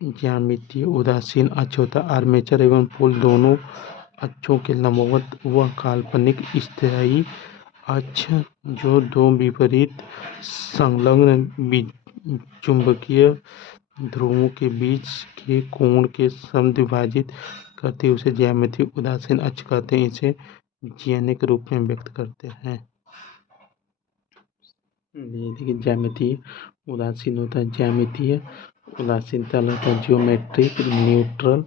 ज्यामितीय उदासीन अक्ष होता है। आर्मेचर एवं पोल दोनों अक्षों के लंबवत वह काल्पनिक स्थायी अक्ष जो दो विपरीत संलग्न चुंबकीय ध्रुवों के बीच के कोण के समद्विभाजित करती है उसे ज्यामितीय उदासीन अक्ष कहते हैं। इसे GNA के रूप में व्यक्त करते हैं। देखिए, ज्यामितीय उदासीन होता है। ज्यामितीय उदासीन तल होता है जियोमेट्रिक न्यूट्रल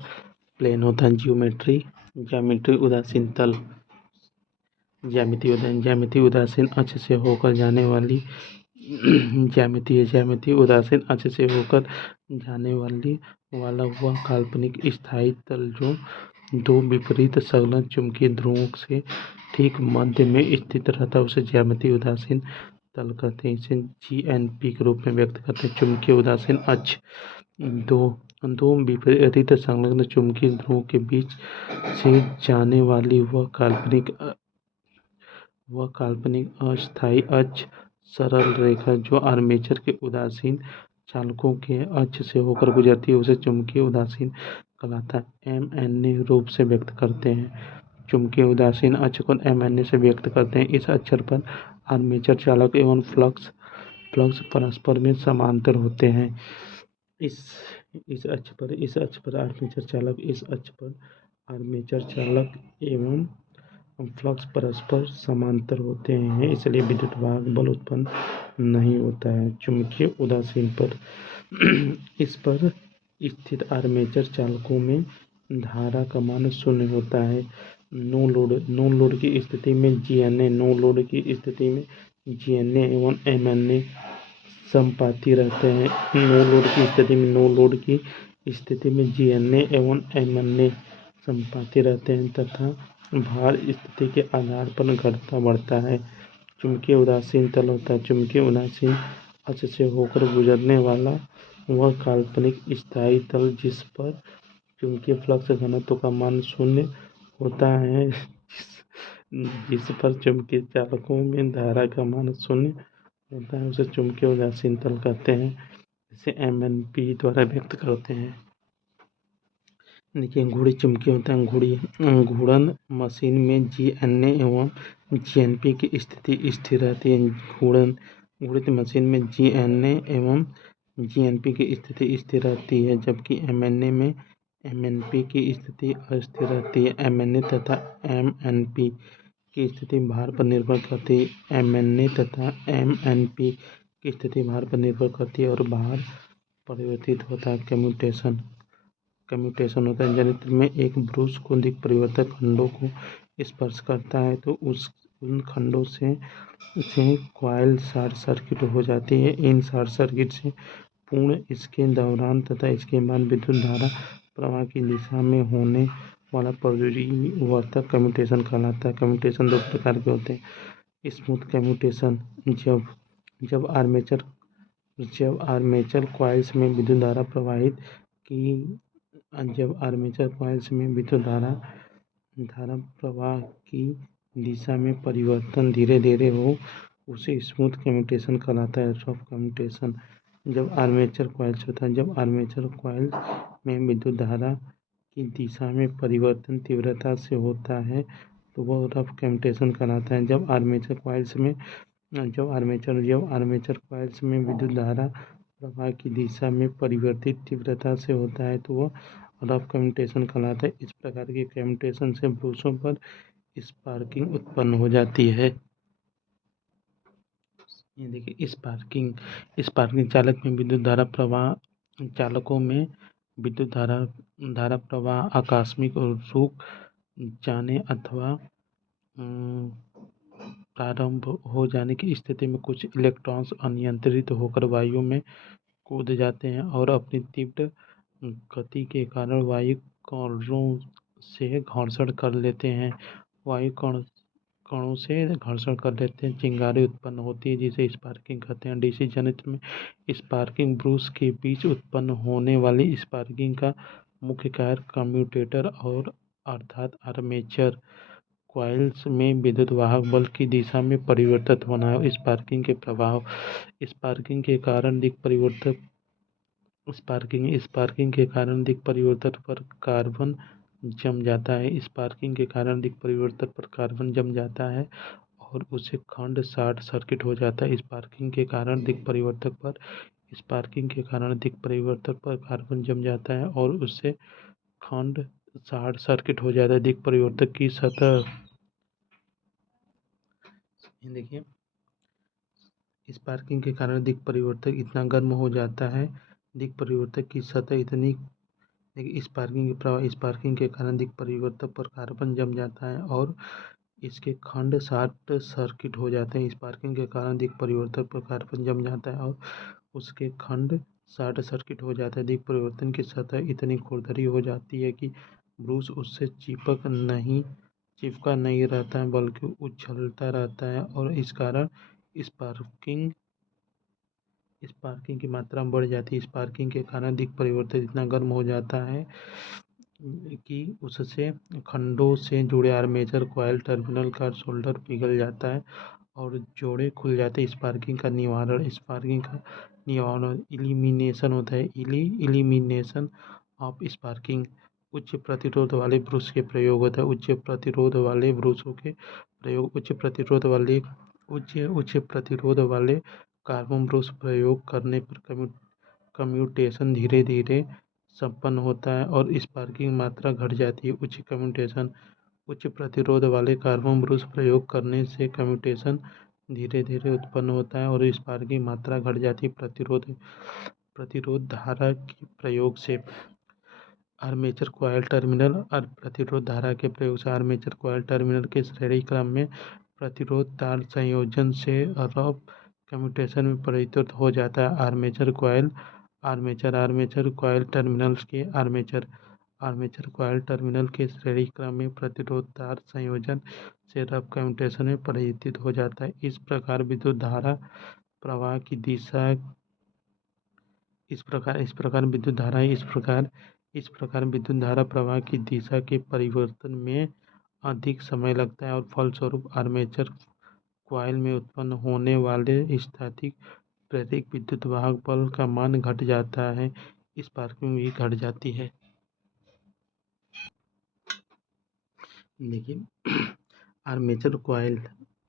प्लेन होता है। ज्यामितीय उदासीन तल ज्यामितीय उदासीन अक्ष से होकर जाने वाली ज्यामितीय उदासीन अक्ष से होकर जाने वाला वह काल्पनिक स्थायी तल जो दो विपरीत संलग्न चुंबकीय ध्रुवों से ठीक मध्य में स्थित रहता है उसे ज्यामितीय उदासीन तल कहते हैं। इसे GNP के रूप में व्यक्त करते हैं। चुंबकीय उदासीन अक्ष दो विपरीत संलग्न चुंबकीय ध्रुवों के बीच से जाने वाली वह काल्पनिक अस्थायी अक्ष सरल रेखा जो आर्मेचर के उदासीन चालकों के अक्ष से होकर गुजरती है उसे चुंबकीय उदासीन कहलाता है। MNA रूप से व्यक्त करते हैं। चुंबकीय उदासीन अक्ष को MNA से व्यक्त करते हैं। इस अक्षर पर आर्मेचर चालक एवं फ्लक्स परस्पर में समांतर होते हैं। इस अक्ष पर आर्मेचर चालक एवं फ्लक्स परस्पर समांतर होते हैं इसलिए विद्युत वाहक बल उत्पन्न नहीं होता है। चुंबकीय उदासीन पर इस पर स्थित आर्मेचर चालकों में धारा का मान शून्य होता है। नो लोड की स्थिति में GNA एवं MNA समपाती रहते हैं। नो लोड की स्थिति में GNA एवं MNA समपाती रहते हैं तथा भार स्थिति के आधार पर घटता बढ़ता है। चुंबकीय उदासीन तल होता है। चुंबकीय उदासीन अक्ष से होकर गुजरने वाला वह काल्पनिक स्थायी तल जिस पर चुंबकीय फ्लक्स घनत्व का मान शून्य होता है जिस पर चुंबकीय चालकों में धारा का मान शून्य होता है उसे चुंबकीय उदासीन तल कहते हैं। इसे MNP द्वारा व्यक्त करते हैं। देखिए, अंगूठी चुंबकीय होता है। अंगूठन मशीन में जीएनए एवं जीएनपी की स्थिति स्थिर रहती है। घूर्णन मशीन में जीएनए एवं जीएनपी की स्थिति स्थिर रहती है, जबकि एमएनए में एमएनपी की स्थिति अस्थिर रहती है। एमएनए तथा एमएनपी की स्थिति भार पर निर्भर करती है। एमएनए तथा एमएनपी की स्थिति भार पर निर्भर करती है और भार परिवर्तित होता है। कम्यूटेशन होता है। यंत्र में एक ब्रूस को दिक् परिवर्तक खंडों को स्पर्श करता है तो उन खंडों से कॉइल शॉर्ट सर्किट हो जाती है। इन शॉर्ट सर्किट से पूर्ण इसके दौरान तथा इसके बाद विद्युत धारा प्रवाह की दिशा में होने वाला परिवर्तक कम्यूटेशन कहलाता है। कम्यूटेशन दो प्रकार के होते हैं। स्मूथ कम्यूटेशन, जब आर्मेचर कॉइल्स में विद्युत धारा प्रवाहित की जब आर्मेचर कॉइल्स में विद्युत धारा प्रवाह की दिशा में परिवर्तन धीरे धीरे हो, उसे स्मूथ कम्यूटेशन कहलाता है। रफ कम्यूटेशन, जब आर्मेचर कॉइल्स में विद्युत धारा की दिशा में परिवर्तन तीव्रता से होता है तो वह रफ कम्यूटेशन कहलाता है। जब आर्मेचर कॉइल्स में विद्युत धारा प्रवाह की दिशा में परिवर्तित तीव्रता से होता है तो वह रफ कम्यूटेशन कहलाता है। इस प्रकार के कम्यूटेशन से ब्रूशों पर स्पार्किंग उत्पन्न हो जाती है। ये देखिए, स्पार्किंग चालकों में विद्युत धारा प्रवाह आकस्मिक रुक जाने अथवा प्रारंभ हो जाने की स्थिति में कुछ इलेक्ट्रॉन्स अनियंत्रित होकर वायु में कूद जाते हैं और अपनी तीव्र गति के कारण वायु कणों से घर्षण कर लेते हैं। चिंगारी उत्पन्न होती है जिसे स्पार्किंग कहते हैं। डीसी जनरेटर में स्पार्किंग ब्रूस के बीच उत्पन्न होने वाली स्पार्किंग का मुख्य कारण कम्यूटेटर और अर्थात आर्मेचर कॉइल्स में विद्युत वाहक बल की दिशा में परिवर्तित होना है। स्पार्किंग के प्रभाव, स्पार्किंग के कारण दिक् परिवर्तन पर कार्बन जम जाता है। स्पार्किंग के कारण दिक् परिवर्तन पर कार्बन जम जाता है और उसे खंड शॉर्ट सर्किट हो जाता है। स्पार्किंग के कारण दिक् परिवर्तन पर कार्बन जम जाता है और उससे खंड शॉर्ट सर्किट हो जाता है। दिक् परिवर्तक की सतह, देखिए, स्पार्किंग के कारण दिक् परिवर्तक इतना गर्म हो जाता है, दिक् परिवर्तक की सतह इतनी स्पार्किंग के कारण दिक् परिवर्तक पर कार्बन जम जाता है और इसके खंड शॉर्ट सर्किट हो जाते हैं। स्पार्किंग के कारण दिक् परिवर्तक पर कार्बन जम जाता है और उसके खंड शॉर्ट सर्किट हो जाता है। दिक् परिवर्तन की सतह इतनी खुरदरी हो जाती है कि ब्रूस उससे चिपका नहीं रहता है बल्कि उछलता रहता है और इस कारण स्पार्किंग की मात्रा बढ़ जाती है। स्पार्किंग के कारण दिक् परिवर्तन इतना गर्म हो जाता है कि उससे खंडों से जुड़े आर्मेचर कॉइल टर्मिनल का सोल्डर पिघल जाता है और जोड़े खुल जाते हैं। स्पार्किंग का निवारण इलिमिनेशन होता है। इलिमिनेशन ऑफ स्पार्किंग, उच्च प्रतिरोध वाले ब्रूस के प्रयोग होता है। उच्च प्रतिरोध वाले कार्बन ब्रूस प्रयोग करने पर कम्यूटेशन धीरे धीरे संपन्न होता है और स्पार्किंग मात्रा घट जाती है। उच्च प्रतिरोध वाले कार्बन ब्रूस प्रयोग करने से कम्यूटेशन धीरे धीरे उत्पन्न होता है और स्पार्किंग मात्रा घट जाती है। प्रतिरोध धारा के प्रयोग से आर्मेचर कॉइल टर्मिनल और प्रतिरोध धारा के प्रयोग से आर्मेचर कॉइल टर्मिनल के श्रेणी क्रम में प्रतिरोध तार संयोजन से रफ कम्यूटेशन में परिवर्तित हो जाता है। आर्मेचर कॉइल टर्मिनल के श्रेणी क्रम में प्रतिरोध तार संयोजन से रफ कम्यूटेशन में परिवर्तित हो जाता है। इस प्रकार विद्युत धारा प्रवाह की दिशा विद्युत धारा प्रवाह की दिशा के परिवर्तन में अधिक समय लगता है और फलस्वरूप आर्मेचर कॉइल में उत्पन्न होने वाले स्थैतिक प्रेरक विद्युत वाहक बल का मान घट जाता है। स्पार्किंग भी घट जाती है। देखिए आर्मेचर कॉइल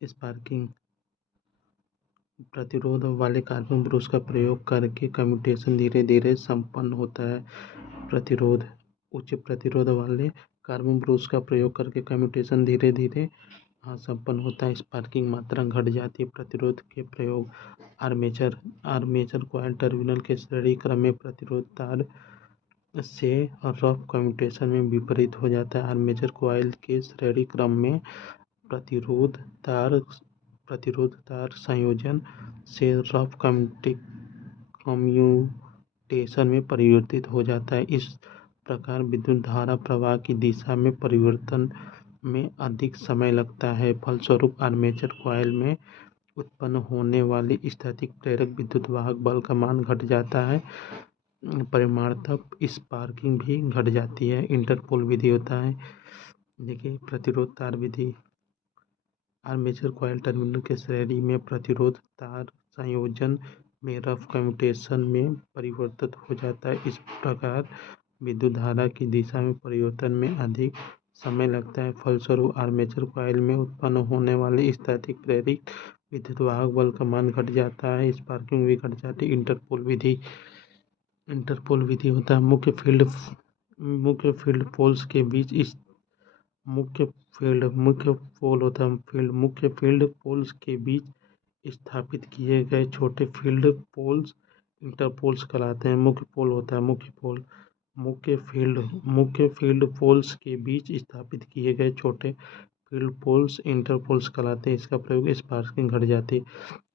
स्पार्किंग प्रतिरोध वाले कार्बन ब्रश का प्रयोग करके कम्यूटेशन धीरे धीरे संपन्न होता है। प्रतिरोध उच्च प्रतिरोध वाले कार्बन ब्रश का प्रयोग करके कम्यूटेशन धीरे धीरे संपन्न होता है। स्पार्किंग मात्रा घट जाती है। प्रतिरोध के प्रयोग आर्मेचर कॉइल टर्मिनल के श्रेणी क्रम में प्रतिरोध तार से रफ कम्यूटेशन में विपरीत हो जाता है। आर्मेचर कॉइल के श्रेणी क्रम में प्रतिरोध तार संयोजन से रफ कम्यूटेशन में परिवर्तित हो जाता है। इस प्रकार विद्युत धारा प्रवाह की दिशा में परिवर्तन में अधिक समय लगता है। फलस्वरूप आर्मेचर कॉइल में उत्पन्न होने वाली स्थैतिक प्रेरक विद्युत वाहक बल का मान घट जाता है। परिमाणात्मक स्पार्किंग भी घट जाती है। इंटरपोल विधि होता है। देखिए प्रतिरोध तार विधि आर्मेचर कॉइल टर्मिनल के श्रेणी में प्रतिरोध तार संयोजन में रफ कम्यूटेशन में परिवर्तित हो जाता है। इस प्रकार विद्युत धारा की दिशा में परिवर्तन में अधिक समय लगता है। फलस्वरूप आर्मेचर कॉइल में उत्पन्न होने वाले स्थैतिक प्रेरित विद्युत वाहक बल का मान घट जाता है। स्पार्किंग भी घट जाती है। इंटरपोल विधि होता है मुख्य फील्ड पोल्स के बीच मुख्य फील्ड पोल्स के बीच स्थापित किए गए छोटे फील्ड पोल्स इंटरपोल्स कहलाते हैं। मुख्य पोल होता है मुख्य फील्ड पोल्स के बीच स्थापित किए गए छोटे फील्ड पोल्स इंटरपोल्स कहलाते हैं। इसका प्रयोग स्पार्किंग घट जाती है।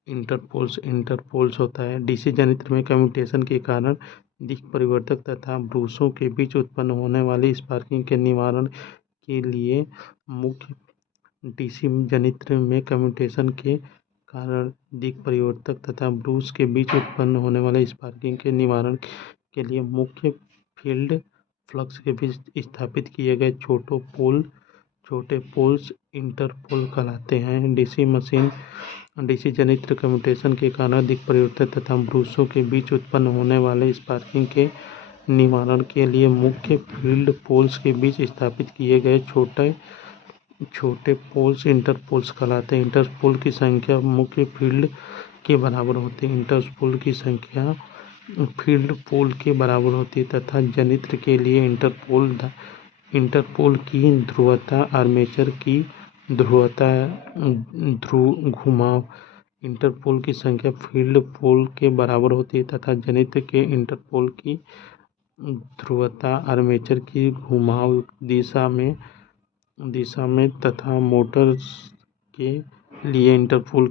इंटरपोल्स होता है डीसी जनरेटर में कम्यूटेशन के कारण दिक् परिवर्तक तथा ब्रशों के बीच उत्पन्न होने वाली स्पार्किंग के निवारण के लिए मुख्य डीसी जनरेटर में कम्यूटेशन के कारण दिक् परिवर्तक तथा ब्रश के बीच उत्पन्न होने वाले स्पार्किंग के निवारण के लिए मुख्य फील्ड फ्लक्स के बीच स्थापित किए गए छोटे पोल्स इंटरपोल कहलाते हैं। डीसी जनरेटर कम्यूटेशन के कारण दिक् परिवर्तक तथा ब्रशों के बीच उत्पन्न होने वाले स्पार्किंग के निवारण के लिए मुख्य फील्ड पोल्स के बीच स्थापित किए गए छोटे पोल्स इंटरपोल्स कहलाते हैं। इंटरपोल की संख्या मुख्य फील्ड के बराबर होती है। इंटरपोल की संख्या फील्ड पोल के बराबर होती है तथा जनरेटर के लिए इंटरपोल की ध्रुवता आर्मेचर की ध्रुवता घुमाव इंटरपोल की संख्या फील्ड पोल के बराबर होती है तथा जनरेटर के इंटरपोल की ध्रुवता आर्मेचर की घुमाव दिशा में तथा मोटर के लिए इंटरपोल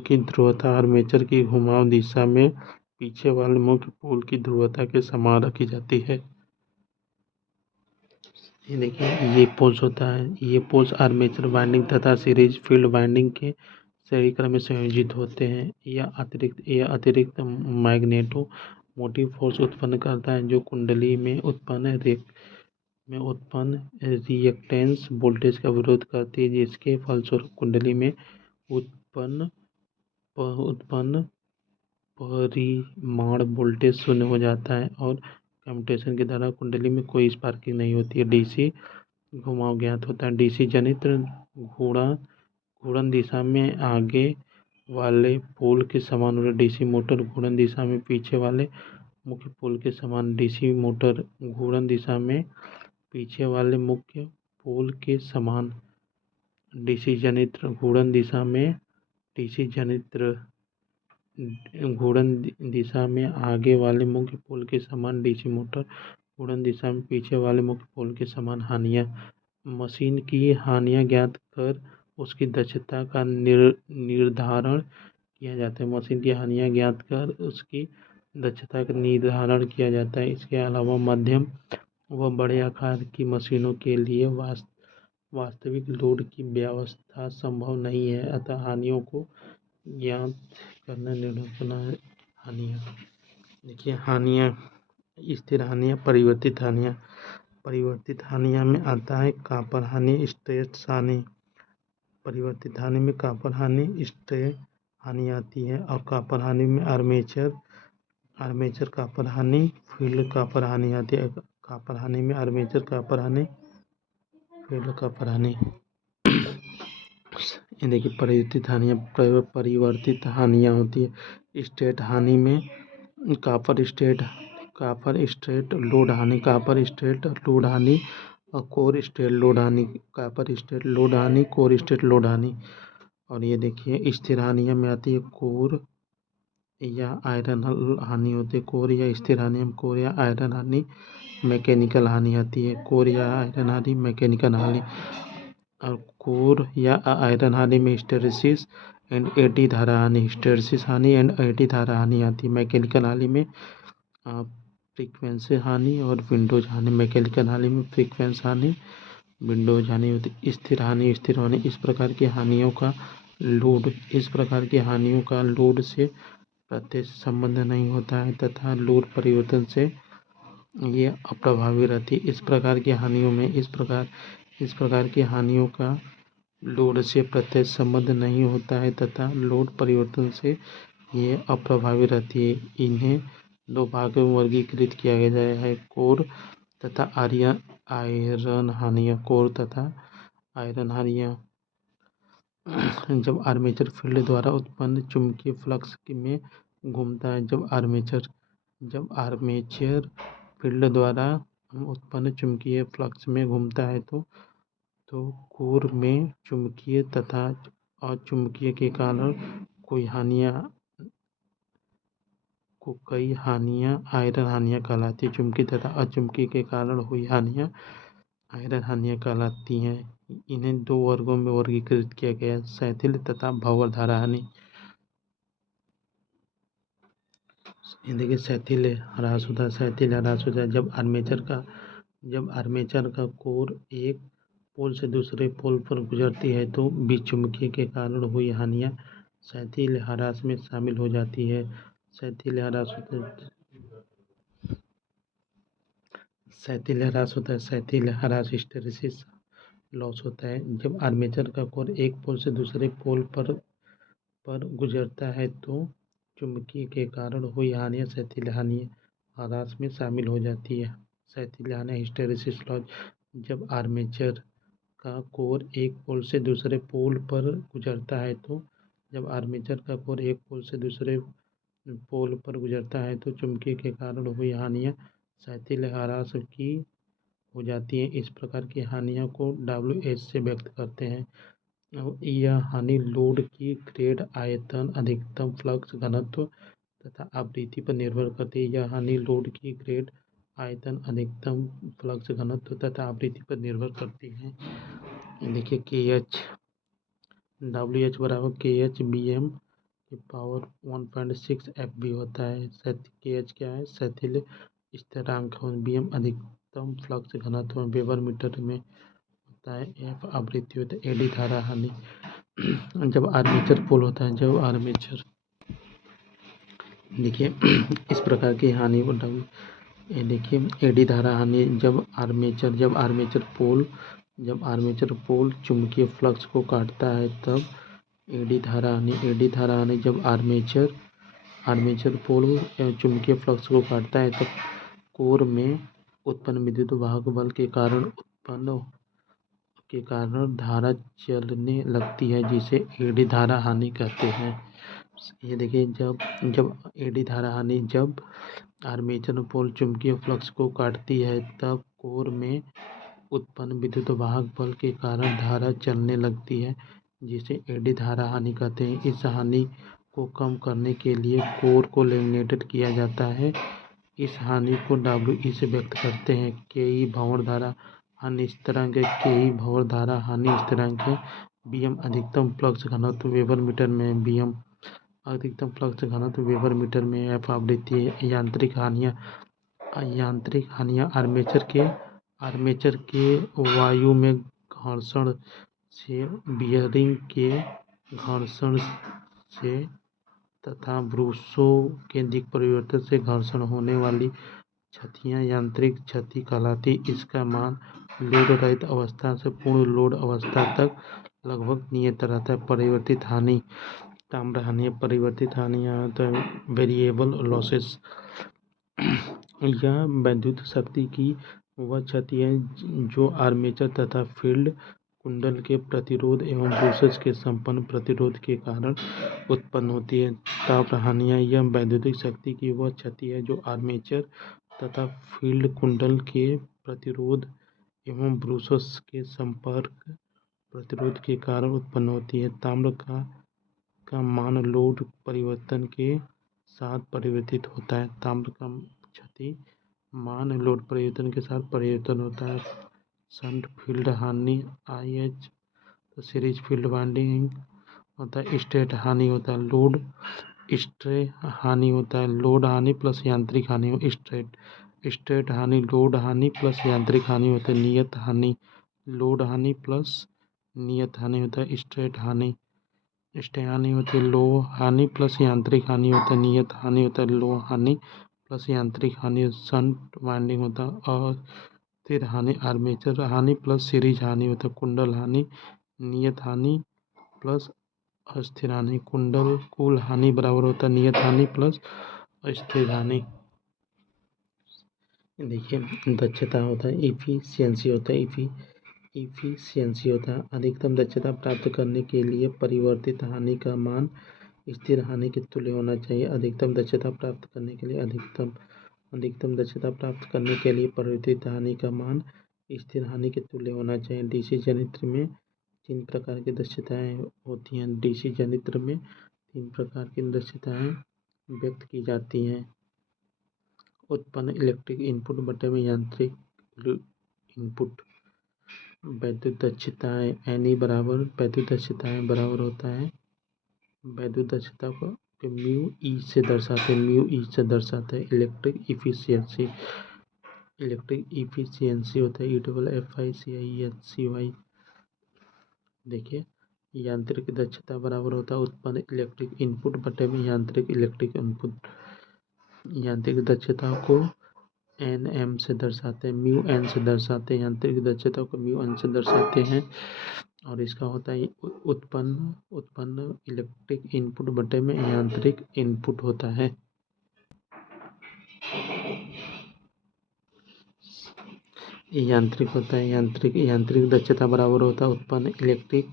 की ध्रुवता आर्मेचर की घुमाव दिशा में पीछे वाले मुख्य पोल की ध्रुवता के समान रखी जाती है। ये देखिए ये पोल्स होता है। ये पोल्स आर्मेचर वाइंडिंग तथा सीरीज फील्ड वाइंडिंग के श्रेणी क्रम में संयोजित होते हैं। यह अतिरिक्त मैग्नेटो मोटिव फोर्स उत्पन्न करता है जो कुंडली में उत्पन्न रिएक्टेंस वोल्टेज का विरोध करती है, जिसके फलस्वरूप कुंडली में उत्पन्न परिमाण वोल्टेज शून्य हो जाता है और कम्यूटेशन के दौरान कुंडली में कोई स्पार्किंग नहीं होती है। डीसी घुमाव ज्ञात होता है। डीसी जनरेटर घूर्णन दिशा में आगे वाले पोल के समान और डीसी मोटर घूर्णन दिशा में पीछे वाले मुख्य पोल के समान। डीसी मोटर घूर्णन दिशा में पीछे वाले मुख्य पोल के समान। डीसी जनरेटर घूर्णन दिशा में आगे वाले मुख्य पोल के समान। डीसी मोटर घूर्णन दिशा में पीछे वाले मुख्य पोल के समान। हानियाँ मशीन की हानियाँ ज्ञात कर उसकी दक्षता का निर्धारण किया जाता है। मशीन की हानियाँ ज्ञात कर उसकी दक्षता का निर्धारण किया जाता है। इसके अलावा मध्यम व बड़े आकार की मशीनों के लिए वास्तविक लोड की व्यवस्था संभव नहीं है, अतः हानियों को ज्ञात करना निर्णय करना है। हानियाँ देखिए हानियाँ स्थिर हानियाँ परिवर्तित हानियाँ में आता है कॉपर हानि, स्ट्रेस हानि। परिवर्तित हानि में कॉपर हानि, स्ट्रे हानि आती है और कॉपर हानि में आर्मेचर कॉपर हानि, फील्ड कॉपर हानि आती है। कॉपर हानि में आर्मेचर कॉपर हानि फील्ड कॉपर हानि। ये देखिए परिवर्तित हानियाँ होती है। स्टेट हानि में कॉपर स्टेट लोड हानि, कॉपर स्टेट लोड हानि और कोर स्टेट लोड हानि, कॉपर स्टेट लोड हानि, कोर स्टेट लोड हानि। और ये देखिए स्थिर हानियों में आती है कोर या आयरन हानि होती है। कोर या स्थिर हानि में कोर या आयरन हानि, मैकेनिकल हानि आती है। कोर या आयरन हानि, मैकेनिकल हानि। और कोर या आयरन हानि में हिस्टैरिसीस एंड एडी धारा हानि, हिस्टैरिसीस हानि एंड एडी धारा हानि आती है। मैकेनिकल हानि में फ्रीक्वेंसी हानि और विंडोज हानि, मैकेनिकल हानि में फ्रीक्वेंसी हानि, विंडोज हानि होती। स्थिर हानि इस प्रकार की हानियों का लोड से प्रत्यक्ष संबंध नहीं होता है तथा लोड परिवर्तन से ये अप्रभावी रहती है। इस प्रकार की हानियों का लोड से प्रत्यक्ष संबंध नहीं होता है तथा लोड परिवर्तन से ये अप्रभावी रहती है। इन्हें दो भागों में वर्गीकृत किया गया है, कोर तथा आयरन हानियाँ। कोर तथा आयरन हानियाँ जब आर्मेचर फील्ड द्वारा उत्पन्न चुंबकीय फ्लक्स में घूमता है। जब आर्मेचर फील्ड द्वारा उत्पन्न चुंबकीय फ्लक्स में घूमता है तो कोर में चुंबकीय तथा अचुंबकीय के कारण कई हानियाँ आयरन हानियाँ कहलाती है। चुंबकीय तथा अचुंबकीय के कारण हुई हानियाँ आयरन हानियाँ कहलाती हैं। इन्हें दो वर्गों में वर्गीकृत किया गया है, स्थैतिक तथा भंवर धारा हानि। देखिए स्थैतिक ह्रास होता है जब आर्मेचर का कोर एक पोल से दूसरे पोल पर गुजरती है तो विचुंबकीय के कारण हुई हानियाँ स्थैतिक ह्रास में शामिल हो जाती है। स्थैतिक ह्रास हिस्टैरिसीस लॉस होता है। जब आर्मेचर का कोर एक पोल से दूसरे पोल पर गुजरता है तो चुंबकीय के कारण हुई हानियाँ स्थैतिक ह्रास में शामिल हो जाती है। स्थैतिक हानि हिस्टैरिसीस लॉस। जब आर्मेचर का कोर एक पोल से दूसरे पोल पर गुजरता है तो चुंबकीय के कारण हुई हानियाँ स्थैतिक ह्रास की हो जाती है। इस प्रकार की हानियों को WH से व्यक्त करते हैं। यह हानि लोड की ग्रेड, आयतन, अधिकतम फ्लक्स घनत्व तथा आवृत्ति पर निर्भर करती है। यह हानि लोड की ग्रेड, आयतन, अधिकतम फ्लक्स घनत्व तथा आवृत्ति पर निर्भर करती है। देखिए KH WH बराबर KH BM की पावर 1.6 FB होता है। KH क्या है? स्थैतिक स्थिरांक। BM अधिकतम फ्लक्स घनत्व वेबर मीटर में होता है। F आवृत्ति होता है। एडी धारा हानि जब आर्मेचर पोल होता है, देखिए इस प्रकार की हानि को देखिए एडी धारा हानि जब आर्मेचर पोल चुंबकीय फ्लक्स को काटता है तब एडी धारा हानि जब आर्मेचर पोल चुंबकीय फ्लक्स को काटता है तब कोर में उत्पन्न विद्युत वाहक बल के कारण धारा चलने लगती है, जिसे एडी धारा हानि कहते हैं। ये देखिए जब एडी धारा हानि जब आर्मेचर पोल चुंबकीय फ्लक्स को काटती है तब कोर में उत्पन्न विद्युत वाहक बल के कारण धारा चलने लगती है, जिसे एडी धारा हानि कहते हैं। इस हानि को कम करने के लिए कोर को लैमिनेटेड किया जाता है। इस हानि को WE से व्यक्त करते हैं। KE भंवर धारा हानि स्थिरांक है। KE भंवर धारा हानि स्थिरांक है। BM अधिकतम फ्लक्स घनत्व वेबर मीटर में। BM अधिकतम फ्लक्स घनत्व वेबर मीटर में। F आवृत्ति है। यांत्रिक हानियाँ आर्मेचर के वायु में घर्षण से, बियरिंग के घर्षण से तथा ब्रूसों के दिक् परिवर्तन से घर्षण होने वाली क्षतियाँ यांत्रिक क्षति कहलाती। इसका मान लोड रहित अवस्था से पूर्ण लोड अवस्था तक लगभग नियत रहता है। परिवर्तित हानि ताम्र हानि। परिवर्तित हानियाँ तो वेरिएबल लॉसेस। यह विद्युत शक्ति की वह क्षति है जो आर्मेचर तथा फील्ड कुंडल के प्रतिरोध एवं ब्रूसेस के संपन्न प्रतिरोध के कारण उत्पन्न होती है। ताप हानियाँ यह वैद्युतिक शक्ति की वह क्षति है जो आर्मेचर तथा फील्ड कुंडल के प्रतिरोध एवं ब्रूसेस के संपर्क प्रतिरोध के कारण उत्पन्न होती है। ताम्र का मान लोड परिवर्तन के साथ परिवर्तित होता है। ताम्र का क्षति मान लोड परिवर्तन के साथ परिवर्तन होता है। शंट फील्ड हानि IH तो सीरीज फील्ड वाइंडिंग होता है। स्टेट हानि होता है लोड स्ट्रे हानि होता है लोड हानि प्लस यांत्रिक हानि। स्टेट हानि लोड हानि प्लस यांत्रिक हानि होता है। नियत हानि लोड हानि प्लस नियत हानि होता है। स्टेट हानि हानि होती है लो हानि प्लस यांत्रिक हानि होता है। नियत हानि होता है लो हानि प्लस यांत्रिक हानि। शंट वाइंडिंग होता है और स्थिर हानि आर्मेचर हानि प्लस सीरीज हानि होता है। कुंडल हानि नियत हानि प्लस अस्थिर हानि। कुंडल कुल हानि बराबर होता है नियत हानि प्लस अस्थिर हानि। देखिए दक्षता होता है इफिशियंसी होता है इफिशियंसी होता है अधिकतम दक्षता प्राप्त करने के लिए परिवर्तित हानि का मान स्थिर हानि के तुल्य होना चाहिए। अधिकतम दक्षता प्राप्त करने के लिए अधिकतम दक्षता प्राप्त करने के लिए परिवर्तित हानि का मान स्थिर हानि के तुल्य होना चाहिए। डीसी जनित्र में 3 प्रकार की दक्षताएं होती हैं। डीसी जनित्र में 3 प्रकार की दक्षताएं व्यक्त की जाती हैं। उत्पन्न इलेक्ट्रिक इनपुट बटे में यांत्रिक इनपुट। वैद्युत दक्षताएं एनई बराबर वैद्युत दक्षताएं बराबर होता है वैद्युत दक्षता को म्यू ई से दर्शाते हैं इलेक्ट्रिक इफिशियंसी होता है EFFICIENCY। देखिए यांत्रिक दक्षता बराबर होता है उत्पन्न इलेक्ट्रिक इनपुट बटे में यांत्रिक इलेक्ट्रिक इनपुट। यांत्रिक दक्षता को NM से दर्शाते हैं म्यू एन से दर्शाते हैं। यांत्रिक दक्षता को म्यू एन से दर्शाते हैं और इसका होता है उत्पन्न इलेक्ट्रिक इनपुट बटे में यांत्रिक इनपुट होता है। यांत्रिक होता है यांत्रिक दक्षता बराबर होता है उत्पन्न इलेक्ट्रिक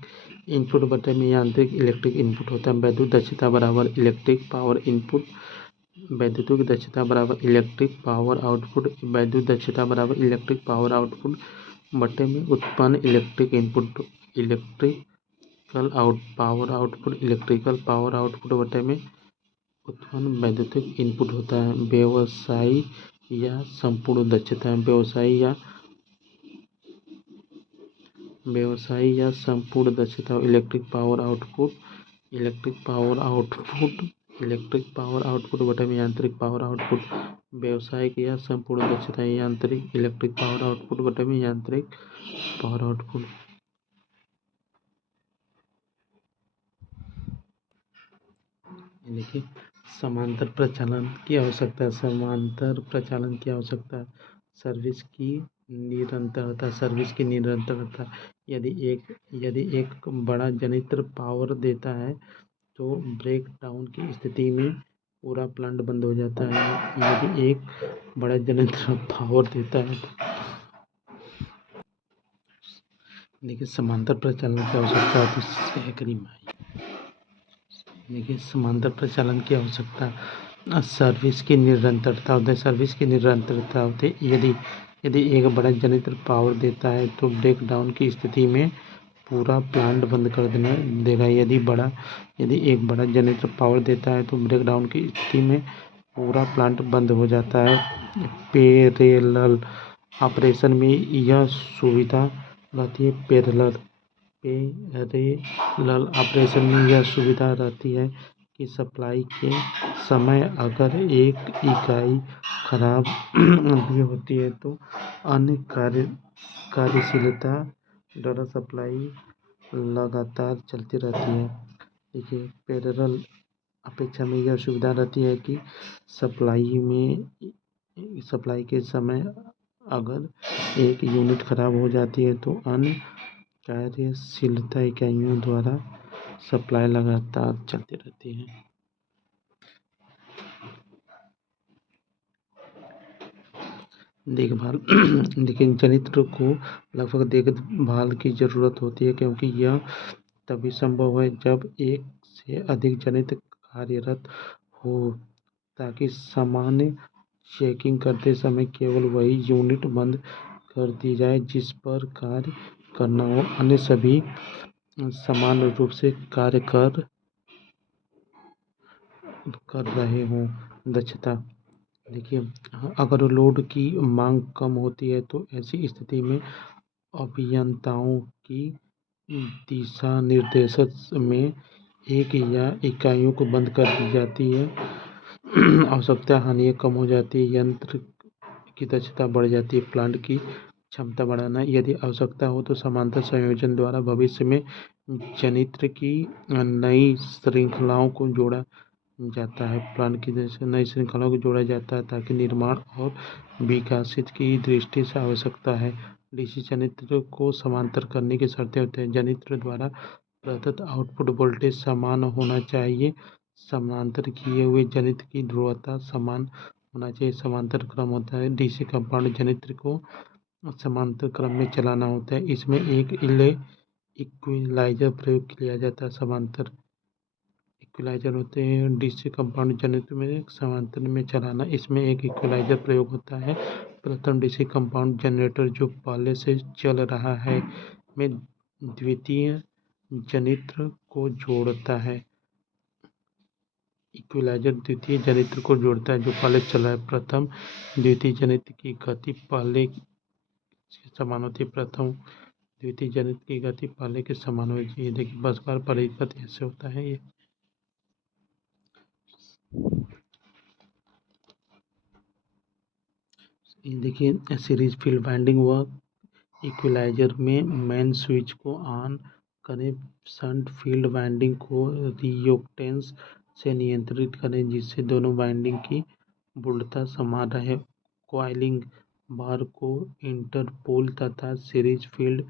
इनपुट बटे में यांत्रिक इलेक्ट्रिक इनपुट होता है। वैद्युत दक्षता बराबर इलेक्ट्रिक पावर इनपुट वैद्युतिक दक्षता बराबर इलेक्ट्रिक पावर आउटपुट। वैद्युत दक्षता बराबर इलेक्ट्रिक पावर आउटपुट बटे में उत्पन्न electric input electrical power output बटे में उत्पन्न वैद्युतिक इनपुट होता है। व्यवसायी या संपूर्ण दक्षता व्यवसायी या संपूर्ण दक्षता इलेक्ट्रिक पावर आउटपुट बटे में यांत्रिक पावर आउटपुट। व्यावसायिक या संपूर्ण दक्षता यांत्रिक इलेक्ट्रिक पावर आउटपुट बटे में यांत्रिक पावर आउटपुट। देखिए समांतर प्रचालन की आवश्यकता सर्विस की निरंतरता यदि एक बड़ा जनित्र पावर देता है तो ब्रेक डाउन की स्थिति में पूरा प्लांट बंद हो जाता है। यदि एक बड़ा जनित्र पावर देता है देखिए समांतर प्रचालन की आवश्यकता होती है। देखिए समांतर प्रचालन की आवश्यकता सर्विस की निरंतरता होती है। यदि एक बड़ा जनित्र पावर देता है तो ब्रेक डाउन की स्थिति में पूरा प्लांट बंद कर देगा। यदि एक बड़ा जनित्र पावर देता है तो ब्रेक डाउन की स्थिति में पूरा प्लांट बंद हो जाता है। पैरेलल ऑपरेशन में यह सुविधा रहती है पैरेलल ऑपरेशन में यह सुविधा रहती है कि सप्लाई के समय अगर एक इकाई खराब भी होती है तो अन्य कार्यशीलता द्वारा सप्लाई लगातार चलती रहती है। देखिए पैरेलल अपेक्षा में यह सुविधा रहती है कि सप्लाई के समय अगर एक यूनिट खराब हो जाती है तो अन्य कार्यशीलता इकाइयों द्वारा सप्लाई लगातार चलती रहती है। देखभाल देखिए, जनित्र को लगभग देखभाल की ज़रूरत होती है, क्योंकि यह तभी संभव है जब एक से अधिक जनित्र कार्यरत हो, ताकि सामान्य चेकिंग करते समय केवल वही यूनिट बंद कर दी जाए जिस पर कार्य करना हो, अन्य सभी समान रूप से कार्य कर रहे हों। दक्षता देखिए, अगर लोड की मांग कम होती है तो ऐसी स्थिति में अभियंताओं की दिशा निर्देश में एक या इकाइयों को बंद कर दी जाती है। आवश्यकता हानि कम हो जाती है, यंत्र की दक्षता बढ़ जाती है। प्लांट की क्षमता बढ़ाना, यदि आवश्यकता हो तो समांतर संयोजन द्वारा भविष्य में जनित्र की नई श्रृंखलाओं को जोड़ा जाता है। प्लांट की नई श्रृंखलाओं को जोड़ा जाता है ताकि निर्माण और विकासित की दृष्टि से आवश्यकता है। डीसी जनित्र को समांतर करने की शर्तें होती हैं। जनित्र द्वारा प्रदत्त आउटपुट वोल्टेज समान होना चाहिए। समांतर किए हुए जनित्र की ध्रुवता समान होना चाहिए। समांतर क्रम होता है। डीसी कंपाउंड जनित्र को समांतर क्रम में चलाना होता है। इसमें एक इक्विलाइजर प्रयोग किया जाता है। समांतर इक्विलाइजर होते हैं डीसी कंपाउंड जनित्र में समांतर में चलाना, इसमें एक इक्विलाइजर प्रयोग होता है। प्रथम डीसी कंपाउंड जनरेटर जो पहले से चल रहा है में द्वितीय जनित्र को जोड़ता है। इक्विलाइजर द्वितीय जनित्र को जोड़ता है जो पहले चला है। प्रथम द्वितीय जनित्र की गति पहले के समान होती है। प्रथम द्वितीय जनित्र की गति पहले के समान होती है। देखिए, बस बार परिपथ ऐसे होता है। ये देखिए, सीरीज फील्ड वाइंडिंग व इक्विलाइजर में मेन स्विच को ऑन करें। शंट फील्ड वाइंडिंग को रियोक्टेंस से नियंत्रित करें जिससे दोनों वाइंडिंग की वोल्टता समान रहे। कॉइलिंग बार को इंटरपोल तथा सीरीज फील्ड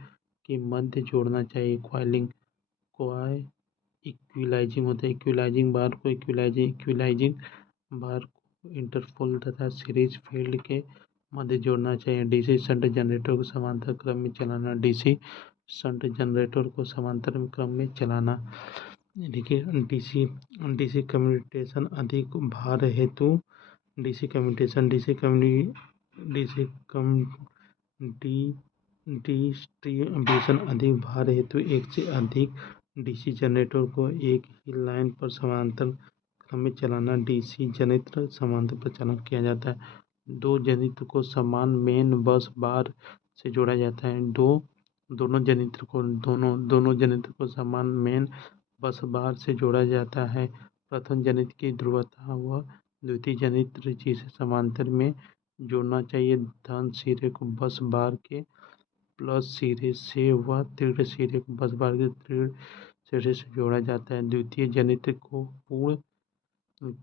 के मध्य जोड़ना चाहिए। कॉइल इक्विलाइजिंग होता है। इक्विलाइजिंग बार को इंटरपोल तथा सीरीज फील्ड के मध्य जोड़ना चाहिए। डीसी शंट जनरेटर को समांतर क्रम में चलाना। डीसी शंट जनरेटर को समांतर क्रम में चलाना। देखिए, डीसी कम्यूटेशन अधिक भार हेतु डीसी कम्यूटेशन डिस्ट्रीब्यूशन अधिक भार हेतु एक से अधिक डीसी जनरेटर को एक ही लाइन पर समांतर क्रम में चलाना। डीसी जनित्र समांतर प्रचालन किया जाता है। दो जनित्र को समान मेन बस बार से जोड़ा जाता है। दोनों जनित्र को समान मेन बस बार से जोड़ा जाता है। प्रथम जनित्र की ध्रुवता व द्वितीय जनित्र जिसे समांतर में जोड़ना चाहिए। धन सिरे को बस बार के प्लस सिरे से व तीव्र सिरे को बस बार के तीव्र सिरे से जोड़ा जाता है। द्वितीय जनित्र को पूर्ण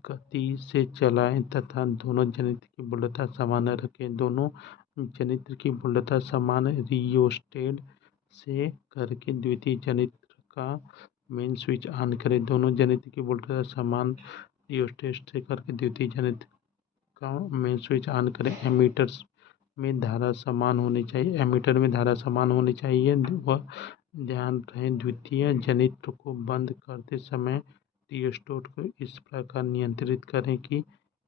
गति से चलाएं तथा दोनों जनित्र की वोल्टता समान रखें। दोनों जनित्र की वोल्टता समान रियोस्टेट से करके द्वितीय जनित्र का मेन स्विच ऑन करें। दोनों जनित्र की वोल्टता समान रियोस्टेट से करके द्वितीय जनित्र का मेन स्विच ऑन करें। एमीटर में धारा समान होनी चाहिए। वह ध्यान रहे द्वितीय जनित्र को बंद करते समय रियोस्टेट को इस प्रकार नियंत्रित करें कि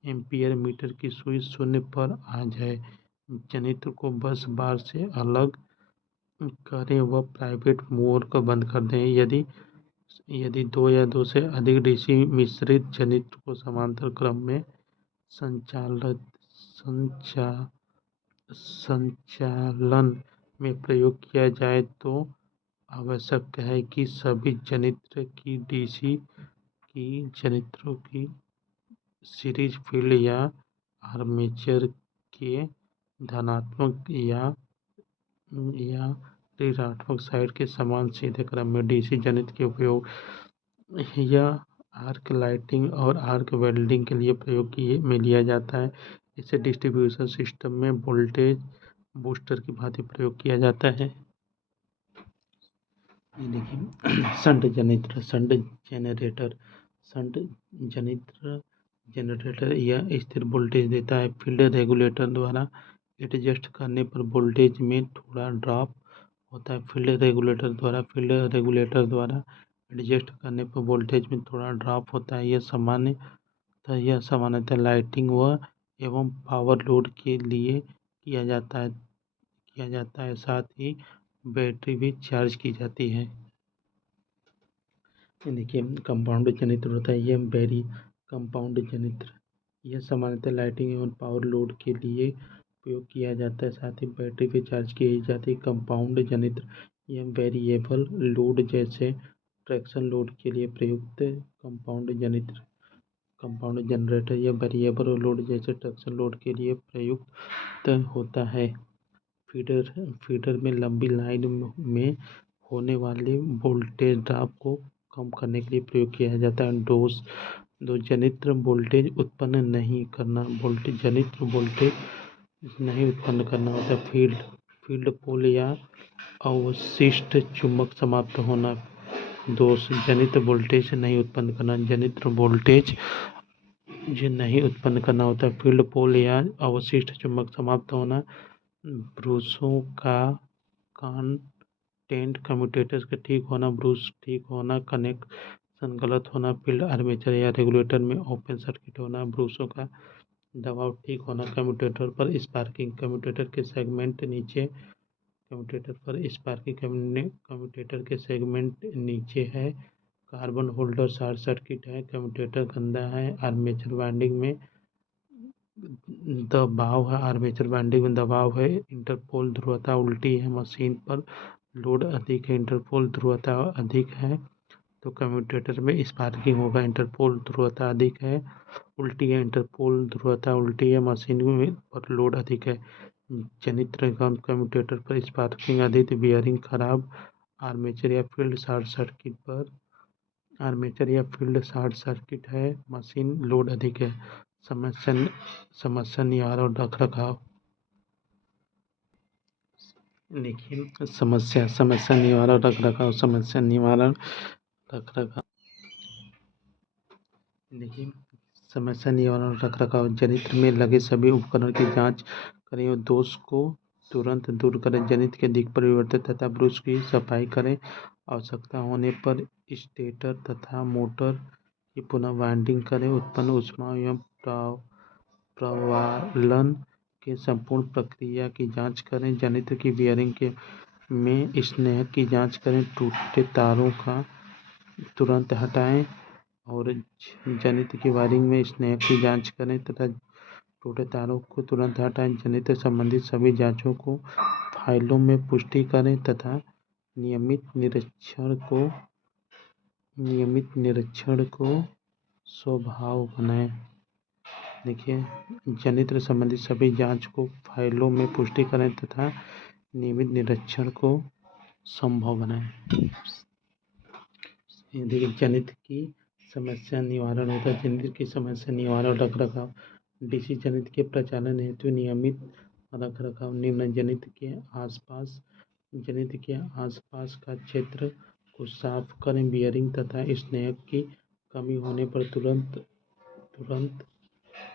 एम्पीयर मीटर की सुई शून्य पर आ जाए। जनित्र को बस बार से अलग करें व प्राइवेट मूवर को बंद कर दें। यदि दो या दो से अधिक डीसी मिश्रित जनित्र को समांतर क्रम में संचालन में प्रयोग किया जाए तो आवश्यक है कि सभी जनित्र की डीसी की जनित्रों की सीरीज फील्ड या आर्मेचर के धनात्मक या ऋणात्मक साइड के समान सीधे क्रम में डीसी जनित्र के उपयोग यह आर्क लाइटिंग और आर्क वेल्डिंग के लिए प्रयोग में लिया जाता है। इसे डिस्ट्रीब्यूशन सिस्टम में वोल्टेज बूस्टर की भांति प्रयोग किया जाता है। ये देखिए, शंट जनरेटर यह स्थिर वोल्टेज देता है। फील्ड रेगुलेटर द्वारा एडजस्ट करने पर वोल्टेज में थोड़ा ड्रॉप होता है। फील्ड रेगुलेटर द्वारा एडजस्ट करने पर वोल्टेज में थोड़ा ड्रॉप होता है। यह सामान्यतः लाइटिंग व एवं पावर लोड के लिए किया जाता है। साथ ही बैटरी भी चार्ज की जाती है। देखिए, कंपाउंड जनित्र होता है यह वेरी कंपाउंड जनित्र। यह सामान्यतः लाइटिंग एवं पावर लोड के लिए उपयोग किया जाता है। साथ ही बैटरी भी चार्ज की जाती है। कंपाउंड जनित्र यह वेरिएबल लोड जैसे ट्रैक्शन लोड के लिए प्रयुक्त कंपाउंड जनरेटर यह वेरिएबल लोड जैसे ट्रैक्शन लोड के लिए प्रयुक्त होता है। फीडर में लंबी लाइन में होने वाले वोल्टेज ड्रॉप को कम करने के लिए प्रयोग किया जाता है। दो जनित्र वोल्टेज उत्पन्न नहीं करना होता। फील्ड पोल या अवशिष्ट चुंबक समाप्त होना। दोष, जनित्र वोल्टेज नहीं उत्पन्न करना। जनित्र वोल्टेज जो नहीं उत्पन्न करना होता। फील्ड पोल या अवशिष्ट चुंबक समाप्त होना। ब्रूसों का टेंट कम्यूटेटर का ठीक होना। ब्रूस ठीक होना। कनेक्शन गलत होना। फील्ड आर्मेचर या रेगुलेटर में ओपन सर्किट होना। ब्रूसों का दबाव ठीक होना। कम्यूटेटर पर स्पार्किंग। कम्यूटेटर के सेगमेंट नीचे है। कार्बन होल्डर शॉर्ट सर्किट है। कम्यूटेटर गंदा है। आर्मेचर वाइंडिंग में दबाव है। इंटरपोल ध्रुवता उल्टी है। मशीन पर लोड अधिक है। इंटरपोल ध्रुवता अधिक है तो कम्यूटेटर में स्पार्किंग होगा। इंटरपोल ध्रुवता अधिक है, उल्टी है। इंटरपोल ध्रुवता उल्टी है, मशीन में पर लोड अधिक है। जनित्र कम्यूटेटर पर स्पार्किंग अधिक, बियरिंग खराब। आर्मेचर या फील्ड शॉर्ट सर्किट है। मशीन लोड अधिक है। समस्या निवारण और रखरखाव। देखिए, समस्या निवारण रखरखाव। देखिए, समस्या निवारण रखरखाव। जनित्र में लगे सभी उपकरण की जांच करें और दोष को तुरंत दूर करें। जनित्र के दिक् परिवर्तन तथा ब्रश की सफाई करें। आवश्यकता होने पर स्टेटर तथा मोटर की पुनः वाइंडिंग करें। उत्पन्न ऊष्मा एवं प्रवालन के संपूर्ण प्रक्रिया की जांच करें। जनित्र की बियरिंग में स्नेहक की जांच करें। टूटे तारों का तुरंत हटाएं और जनित्र की वायरिंग में स्नेहक की जांच करें तथा टूटे तारों को तुरंत हटाएं। जनित्र संबंधित सभी जांचों को फाइलों में पुष्टि करें तथा नियमित निरीक्षण को स्वभाव बनाएं। देखिए, जनित्र संबंधित सभी जांच को फाइलों में पुष्टि करें तथा नियमित निरीक्षण को संभव बनाएं। देखिए, जनित्र की समस्या निवारण होता है। जनित्र की समस्या निवारण रखरखाव। डीसी जनित्र के प्रचालन हेतु नियमित रखरखाव। निम्न जनित्र के आसपास का क्षेत्र को साफ करें। बियरिंग तथा स्नेहक की कमी होने पर तुरंत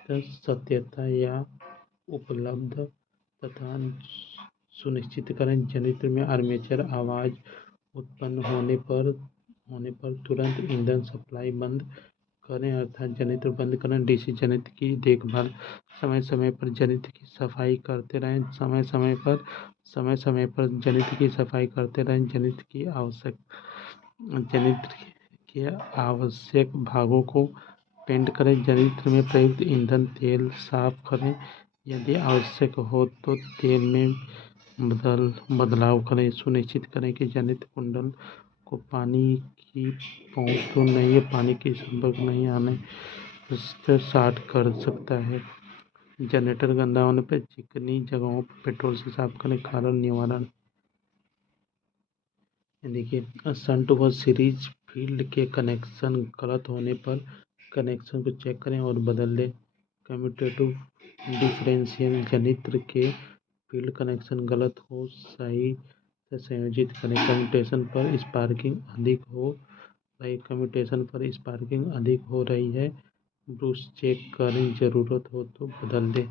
सत्यता या उपलब्ध तथा सुनिश्चित करें। जनित्र में आर्मेचर आवाज उत्पन्न होने पर तुरंत ईंधन सप्लाई बंद करें अर्थात जनित्र बंद करें। डीसी जनित्र की देखभाल। समय समय पर जनित्र की सफाई करते रहें। जनित्र की सफाई करते रहें। जनित्र के आवश्यक भागों को पेंट करें। जनित्र में प्रयुक्त ईंधन तेल साफ करें। यदि आवश्यक हो तो तेल में बदलाव करें। सुनिश्चित करें कि जनित्र कुंडल को पानी की पहुंच तो नहीं है, पानी के संपर्क नहीं आने से शॉर्ट कर सकता है। जनरेटर गंदा होने पर चिकनी जगहों पर पेट्रोल से साफ करें। कारण निवारण। देखिए, शंट व सीरीज फील्ड के कनेक्शन गलत होने पर कनेक्शन को चेक करें और बदल दें। कम्यूटेटिव डिफरेंशियल जनित्र के फील्ड कनेक्शन गलत हो सही से संयोजित करें। कम्यूटेशन पर स्पार्किंग अधिक हो रही है। ब्रूस चेक करें। जरूरत हो तो बदल दें।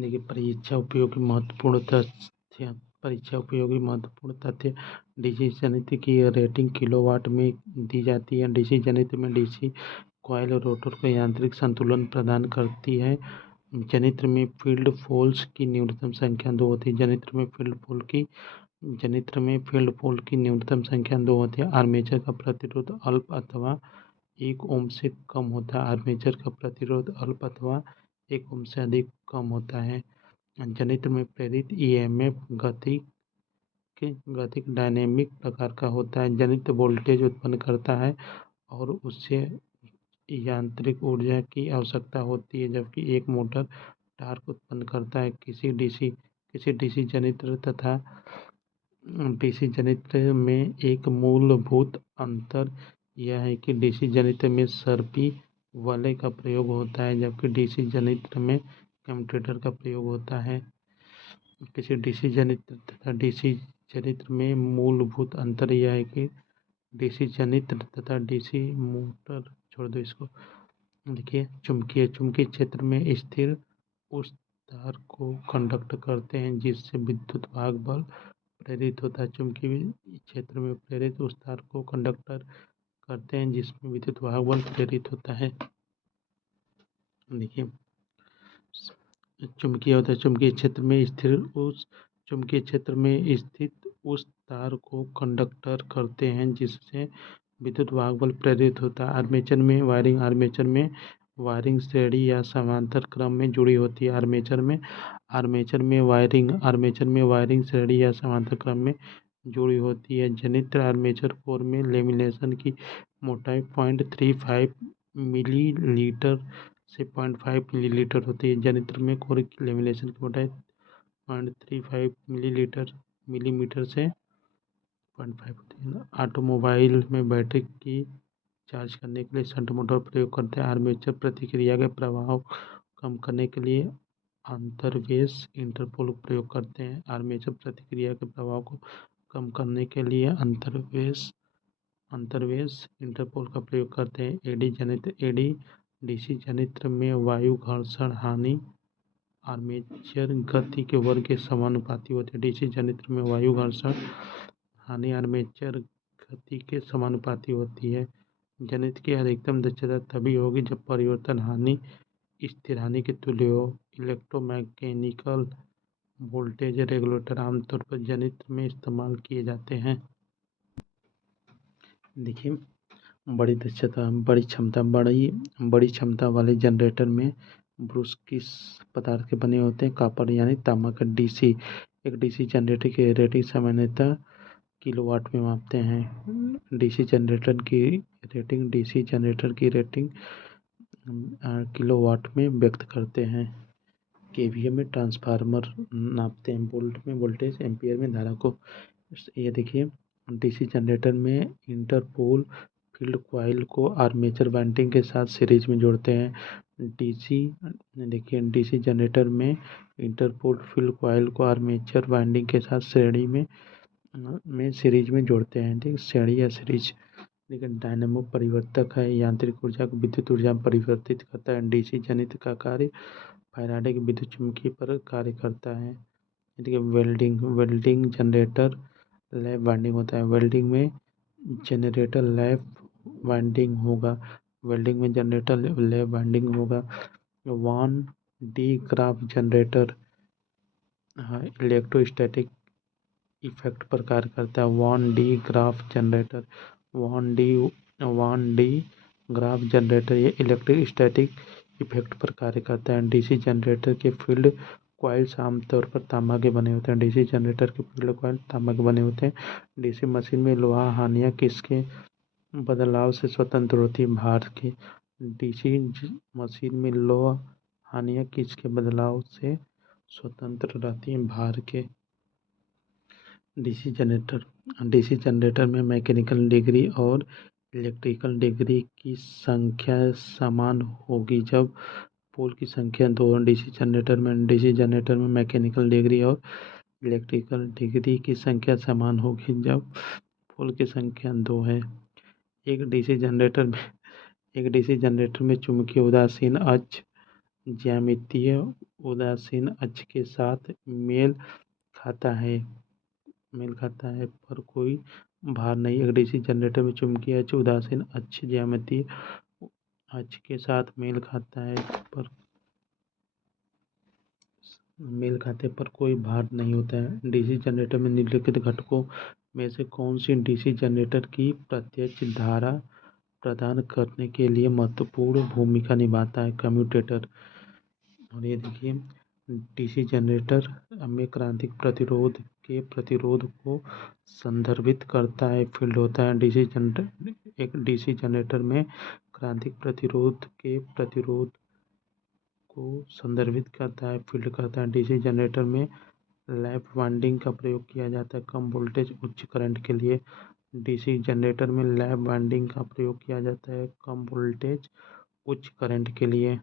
देखिए परीक्षा उपयोगी महत्वपूर्ण तथ्य। डीसी जनित्र की रेटिंग किलोवाट में दी जाती है। डीसी जनित्र में डीसी कॉइल और रोटर को यांत्रिक संतुलन प्रदान करती है। जनित्र में फील्ड पोल्स की न्यूनतम संख्या 2 होती है। जनित्र में फील्ड पोल की न्यूनतम संख्या 2 होती है। आर्मेचर का प्रतिरोध अल्प अथवा 1 ओम से कम होता है। आर्मेचर का प्रतिरोध अल्प अथवा 1 ओम से अधिक कम होता है। जनित्र में प्रेरित ईएमएफ गतिक डायनेमिक प्रकार का होता है। जनित्र वोल्टेज उत्पन्न करता है और उससे यांत्रिक ऊर्जा की आवश्यकता होती है, जबकि एक मोटर टॉर्क उत्पन्न करता है। किसी डीसी जनित्र में एक मूलभूत अंतर यह है कि डीसी जनित्र में सर्पी वलय का प्रयोग होता है, जबकि डीसी जनित्र में कम्यूटेटर का प्रयोग होता है। किसी डीसी जनित्र तथा डीसी जनित्र में मूलभूत अंतर यह है कि डीसी जनित्र तथा डीसी मोटर, छोड़ दो इसको। देखिए चुंबकीय क्षेत्र में स्थिर उस तार को कंडक्ट करते हैं जिससे विद्युत भाग बल प्रेरित होता है। चुंबकीय क्षेत्र में प्रेरित उस तार को कंडक्टर करते हैं जिसमें विद्युत भाग बल प्रेरित होता है। देखिए चुंबकीय होता है। चुंबकीय क्षेत्र में स्थित उस तार को कंडक्टर करते हैं जिससे विद्युत भाग बल प्रेरित होता है। आर्मेचर में वायरिंग श्रेणी या समांतर क्रम में जुड़ी होती है। आर्मेचर में वायरिंग श्रेणी या समांतर क्रम में जुड़ी होती है। जनित्र आर्मेचर कोर में लेमिनेशन की मोटाई 0.35 मिलीलीटर से 0.5 मिलीलीटर होती है। जनित्र में कोर की लेमिनेशन की मोटाई 0.35 मिलीमीटर से 0.5 होती है। ऑटोमोबाइल में बैटरी की चार्ज करने के लिए शंट मोटर प्रयोग करते हैं। आर्मेचर प्रतिक्रिया के प्रभाव कम करने के लिए अंतर्वेश इंटरपोल प्रयोग करते हैं। आर्मेचर प्रतिक्रिया के प्रभाव को कम करने के लिए अंतर्वेश इंटरपोल का प्रयोग करते हैं। एडी डीसी जनित्र में वायु घर्षण हानि आर्मेचर गति के वर्ग के समानुपाती होते हैं। डीसी जनित्र में वायु घर्षण हानि आर्मेचर गति के समानुपाती होती है। जनित्र की अधिकतम दक्षता तभी होगी जब परिवर्तन हानि स्थिर हानि के तुल्य हो। इलेक्ट्रोमैकेनिकल वोल्टेज रेगुलेटर आमतौर पर जनित्र में इस्तेमाल किए जाते हैं। देखिए बड़ी क्षमता वाले जनरेटर में ब्रूस किस पदार्थ के बने होते हैं? कॉपर यानी तांबा का डीसी। एक डीसी जनरेटर की रेटिंग सामान्यतः किलोवाट में मापते हैं। डीसी जनरेटर की रेटिंग किलोवाट में व्यक्त करते हैं। केवीए में ट्रांसफार्मर नापते हैं। वोल्ट में वोल्टेज, एम्पियर में धारा को। ये देखिए डीसी जनरेटर में इंटरपोल फील्ड कॉइल को आर्मेचर वाइंडिंग के साथ सीरीज में जोड़ते हैं। डीसी जनरेटर में इंटरपोल फील्ड कॉइल को आर्मेचर वाइंडिंग के साथ श्रेणी में सीरीज में जोड़ते हैं। ठीक, श्रेणी या सीरीज। लेकिन डायनेमो परिवर्तक है, यांत्रिक ऊर्जा को विद्युत ऊर्जा में परिवर्तित करता है। डीसी जनित्र का कार्य फैराडे के विद्युत चुम्बकीय पर कार्य करता है। देखिए वेल्डिंग जनरेटर लैप वाइंडिंग होता है। वेल्डिंग में जनरेटर लैप वाइंडिंग होगा। Van de Graaff generator electrostatic effect पर कार्य करता है। वान डी ग्राफ जनरेटर ये इलेक्ट्रोस्टैटिक इफेक्ट पर कार्य करता है। डीसी जनरेटर के फील्ड कॉइल्स आमतौर पर तांबा के बने होते हैं। डीसी मशीन में लोहा हानियाँ किसके बदलाव से स्वतंत्र होती है? भार के। डीसी मशीन में लोहा हानियाँ किसके बदलाव से स्वतंत्र रहती हैं? भार के। डीसी जनरेटर में मैकेनिकल डिग्री और इलेक्ट्रिकल डिग्री की संख्या समान होगी जब पोल की संख्या 2 है। डीसी जनरेटर में मैकेनिकल डिग्री और इलेक्ट्रिकल डिग्री की संख्या समान होगी जब पोल की संख्या 2 है। एक डीसी जनरेटर में चुंबकीय उदासीन अक्ष ज्यामितीय उदासीन अक्ष के साथ मेल खाता है पर कोई भार नहीं। एक डीसी जनरेटर में चुंबकीय अक्ष उदासीन अक्ष ज्यामितीय अक्ष के साथ मेल खाते पर कोई भार नहीं होता है। डीसी जनरेटर में निम्नलिखित घटकों में से कौन सी डीसी जनरेटर की प्रत्यक्ष धारा प्रदान करने के लिए महत्वपूर्ण भूमिका निभाता है? कम्यूटेटर। और ये देखिए, डीसी जनरेटर में क्रांतिक प्रतिरोध के प्रतिरोध को संदर्भित करता है, फील्ड होता है। एक डीसी जनरेटर में क्रांतिक प्रतिरोध के प्रतिरोध को संदर्भित करता है, फील्ड करता है। डीसी जनरेटर में लैप वाइंडिंग का प्रयोग किया जाता है कम वोल्टेज उच्च करंट के लिए। डीसी जनरेटर में लैप वाइंडिंग का प्रयोग किया जाता है कम वोल्टेज उच्च करंट के लिए।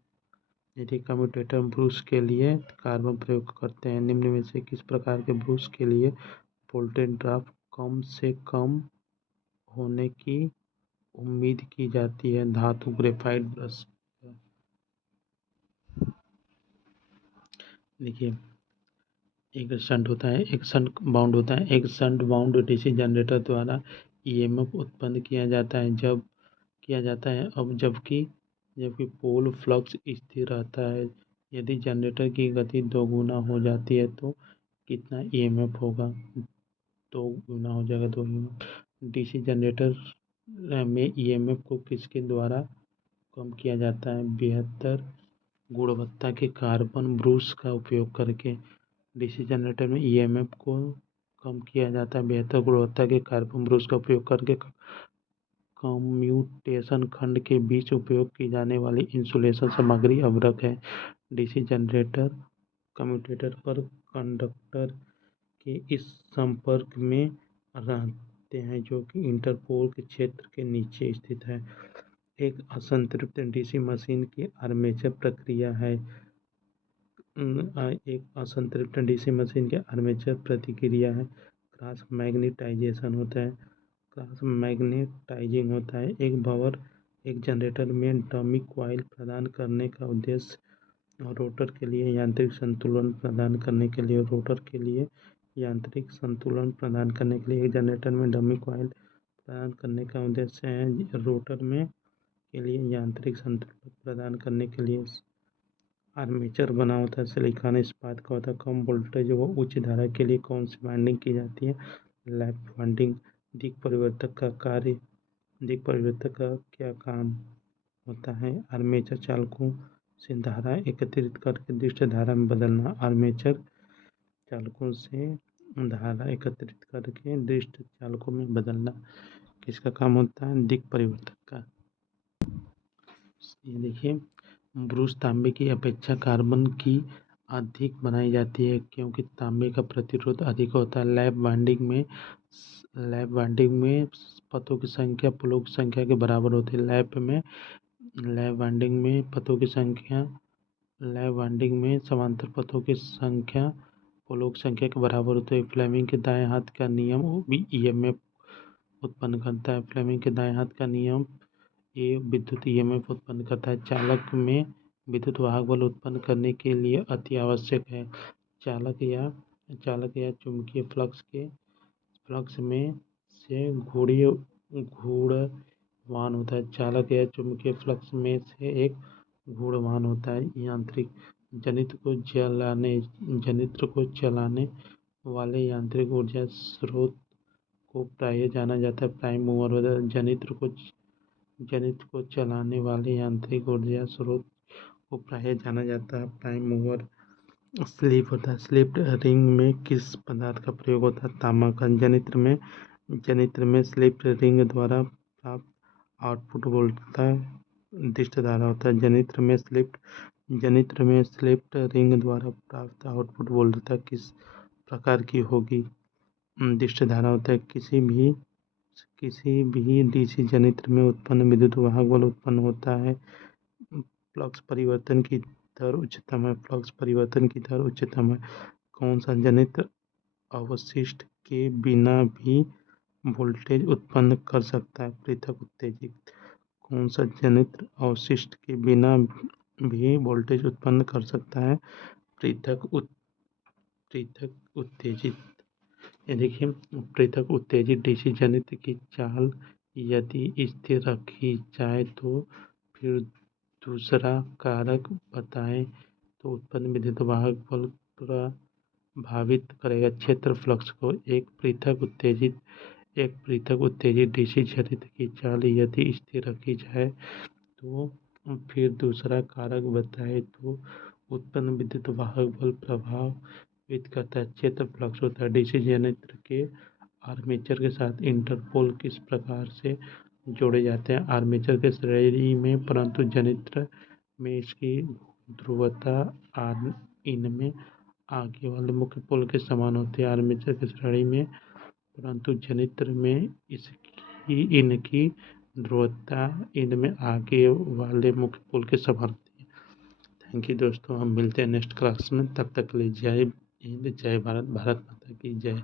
यदि कम्यूटेटर ब्रूश के लिए कार्बन प्रयोग करते हैं, निम्न में से किस प्रकार के ब्रूश के लिए वोल्टेज ड्रॉप कम से कम होने की उम्मीद की जाती है? धातु ग्रेफाइट ब्रश। देखिए, एक शंट होता है, एक शंट बाउंड होता है। एक शंट बाउंड डीसी जनरेटर द्वारा ईएमएफ उत्पन्न किया जाता है अब जबकि पोल फ्लक्स स्थिर रहता है। यदि जनरेटर की गति 2 गुना हो जाती है तो कितना ईएमएफ होगा? 2 गुना हो जाएगा, 2 ईएमएफ। डीसी जनरेटर में ईएमएफ को किसके द्वारा कम किया जाता है? बेहतर गुणवत्ता के कार्बन ब्रूश का उपयोग करके। डीसी जनरेटर में ईएमएफ को कम किया जाता है बेहतर गुणवत्ता के कार्बन ब्रूश का उपयोग करके। कम्यूटेशन खंड के बीच उपयोग की जाने वाली इंसुलेशन सामग्री अभ्रक है। डीसी जनरेटर कम्यूटेटर पर कंडक्टर के इस संपर्क में रहते हैं जो कि इंटरपोल के क्षेत्र के नीचे स्थित है। एक असंतृप्त डीसी मशीन की आर्मेचर प्रक्रिया है। एक असंतृप्त डीसी मशीन की आर्मेचर प्रतिक्रिया है क्रॉस मैग्नेटाइजिंग होता है। एक भंवर एक जनरेटर में डमी कॉइल प्रदान करने का उद्देश्य रोटर के लिए यांत्रिक संतुलन प्रदान करने के लिए एक जनरेटर में डमी कॉइल प्रदान करने का उद्देश्य है रोटर में के लिए यांत्रिक संतुलन प्रदान करने के लिए। आर्मेचर बना होता है सिलिकॉन इस्पात का होता है। कम वोल्टेज व उच्च धारा के लिए कौन सी वाइंडिंग की जाती है? Lap winding. दिक् परिवर्तक का क्या काम होता है? आर्मेचर चालकों से धारा एकत्रित करके दृष्ट धारा में बदलना। आर्मेचर चालकों से धारा एकत्रित करके दृष्ट चालकों में बदलना किसका काम होता है? दिक् परिवर्तक का। ये देखिए, ब्रूश तांबे की अपेक्षा कार्बन की अधिक बनाई जाती है क्योंकि तांबे का प्रतिरोध अधिक होता है। लैप वाइंडिंग में पथों की संख्या पोलों की संख्या के बराबर होती है। लैप वाइंडिंग में समांतर पथों की संख्या पोलों की संख्या के बराबर होती है। फ्लेमिंग के दाएं हाथ का नियम भी ईएमएफ उत्पन्न करता है। फ्लेमिंग के दाएं हाथ का नियम ये विद्युत ईएमएफ उत्पन्न करता है। चालक में विद्युत वाहक बल उत्पन्न करने के लिए अति आवश्यक है। चालक या चुंबकीय फ्लक्स में से घूर्णवान होता है। चालक या चुंबकीय फ्लक्स में से एक घूर्णवान होता है। यांत्रिक जनित्र को चलाने वाले यांत्रिक ऊर्जा स्रोत को प्रायः जाना जाता है प्राइम मूवर होता है। जनित्र को चलाने वाले यांत्रिक ऊर्जा स्रोत को प्रायः जाना जाता है प्राइम मूवर। स्लिप होता है। स्लिप्ड रिंग में किस पदार्थ का प्रयोग होता है? तांबा का। जनित्र में स्लिप्ड रिंग द्वारा प्राप्त आउटपुट वोल्टता दृष्ट धारा होता है। जनित्र में स्लिप्ड रिंग द्वारा प्राप्त आउटपुट वोल्टता किस प्रकार की होगी? दृष्ट धारा होता है। किसी भी डीसी जनित्र में उत्पन्न विद्युत वाहक बल उत्पन्न होता है। फ्लक्स परिवर्तन की दर उच्चतम है। कौन सा जनित्र अवशिष्ट के बिना भी वोल्टेज उत्पन्न कर सकता है? पृथक उत्तेजित। कौन सा जनित्र अवशिष्ट के बिना भी वोल्टेज उत्पन्न कर सकता है। पृथक उत्तेजित ये देखिए, पृथक उत्तेजित डीसी जनित्र की चाल यदि स्थिर रखी जाए तो फिर दूसरा कारक बताएं तो उत्पन्न विद्युत वाहक बल प्रभावित करेगा क्षेत्र फ्लक्स को। एक पृथक उत्तेजित डीसी जनित्र की चाल यदि स्थिर रखी जाए तो फिर दूसरा कारक बताए तो उत्पन्न विद्युत वाहक बल प्रभावित करता है क्षेत्र फ्लक्स होता है। डीसी जनित्र के आर्मेचर के साथ इंटरपोल किस प्रकार से जोड़े जाते हैं? आर्मेचर के श्रेणी में, परंतु जनित्र में इसकी ध्रुवता इनमें आगे वाले मुख्य पोल के समान होती है। आर्मेचर की श्रेणी में, परंतु जनित्र में इनकी ध्रुवता इनमें आगे वाले मुख्य पोल के समान होती है। थैंक यू दोस्तों, हम मिलते हैं नेक्स्ट क्लास में। तब तक के लिए जय हिंद, जय भारत, भारत माता की जय।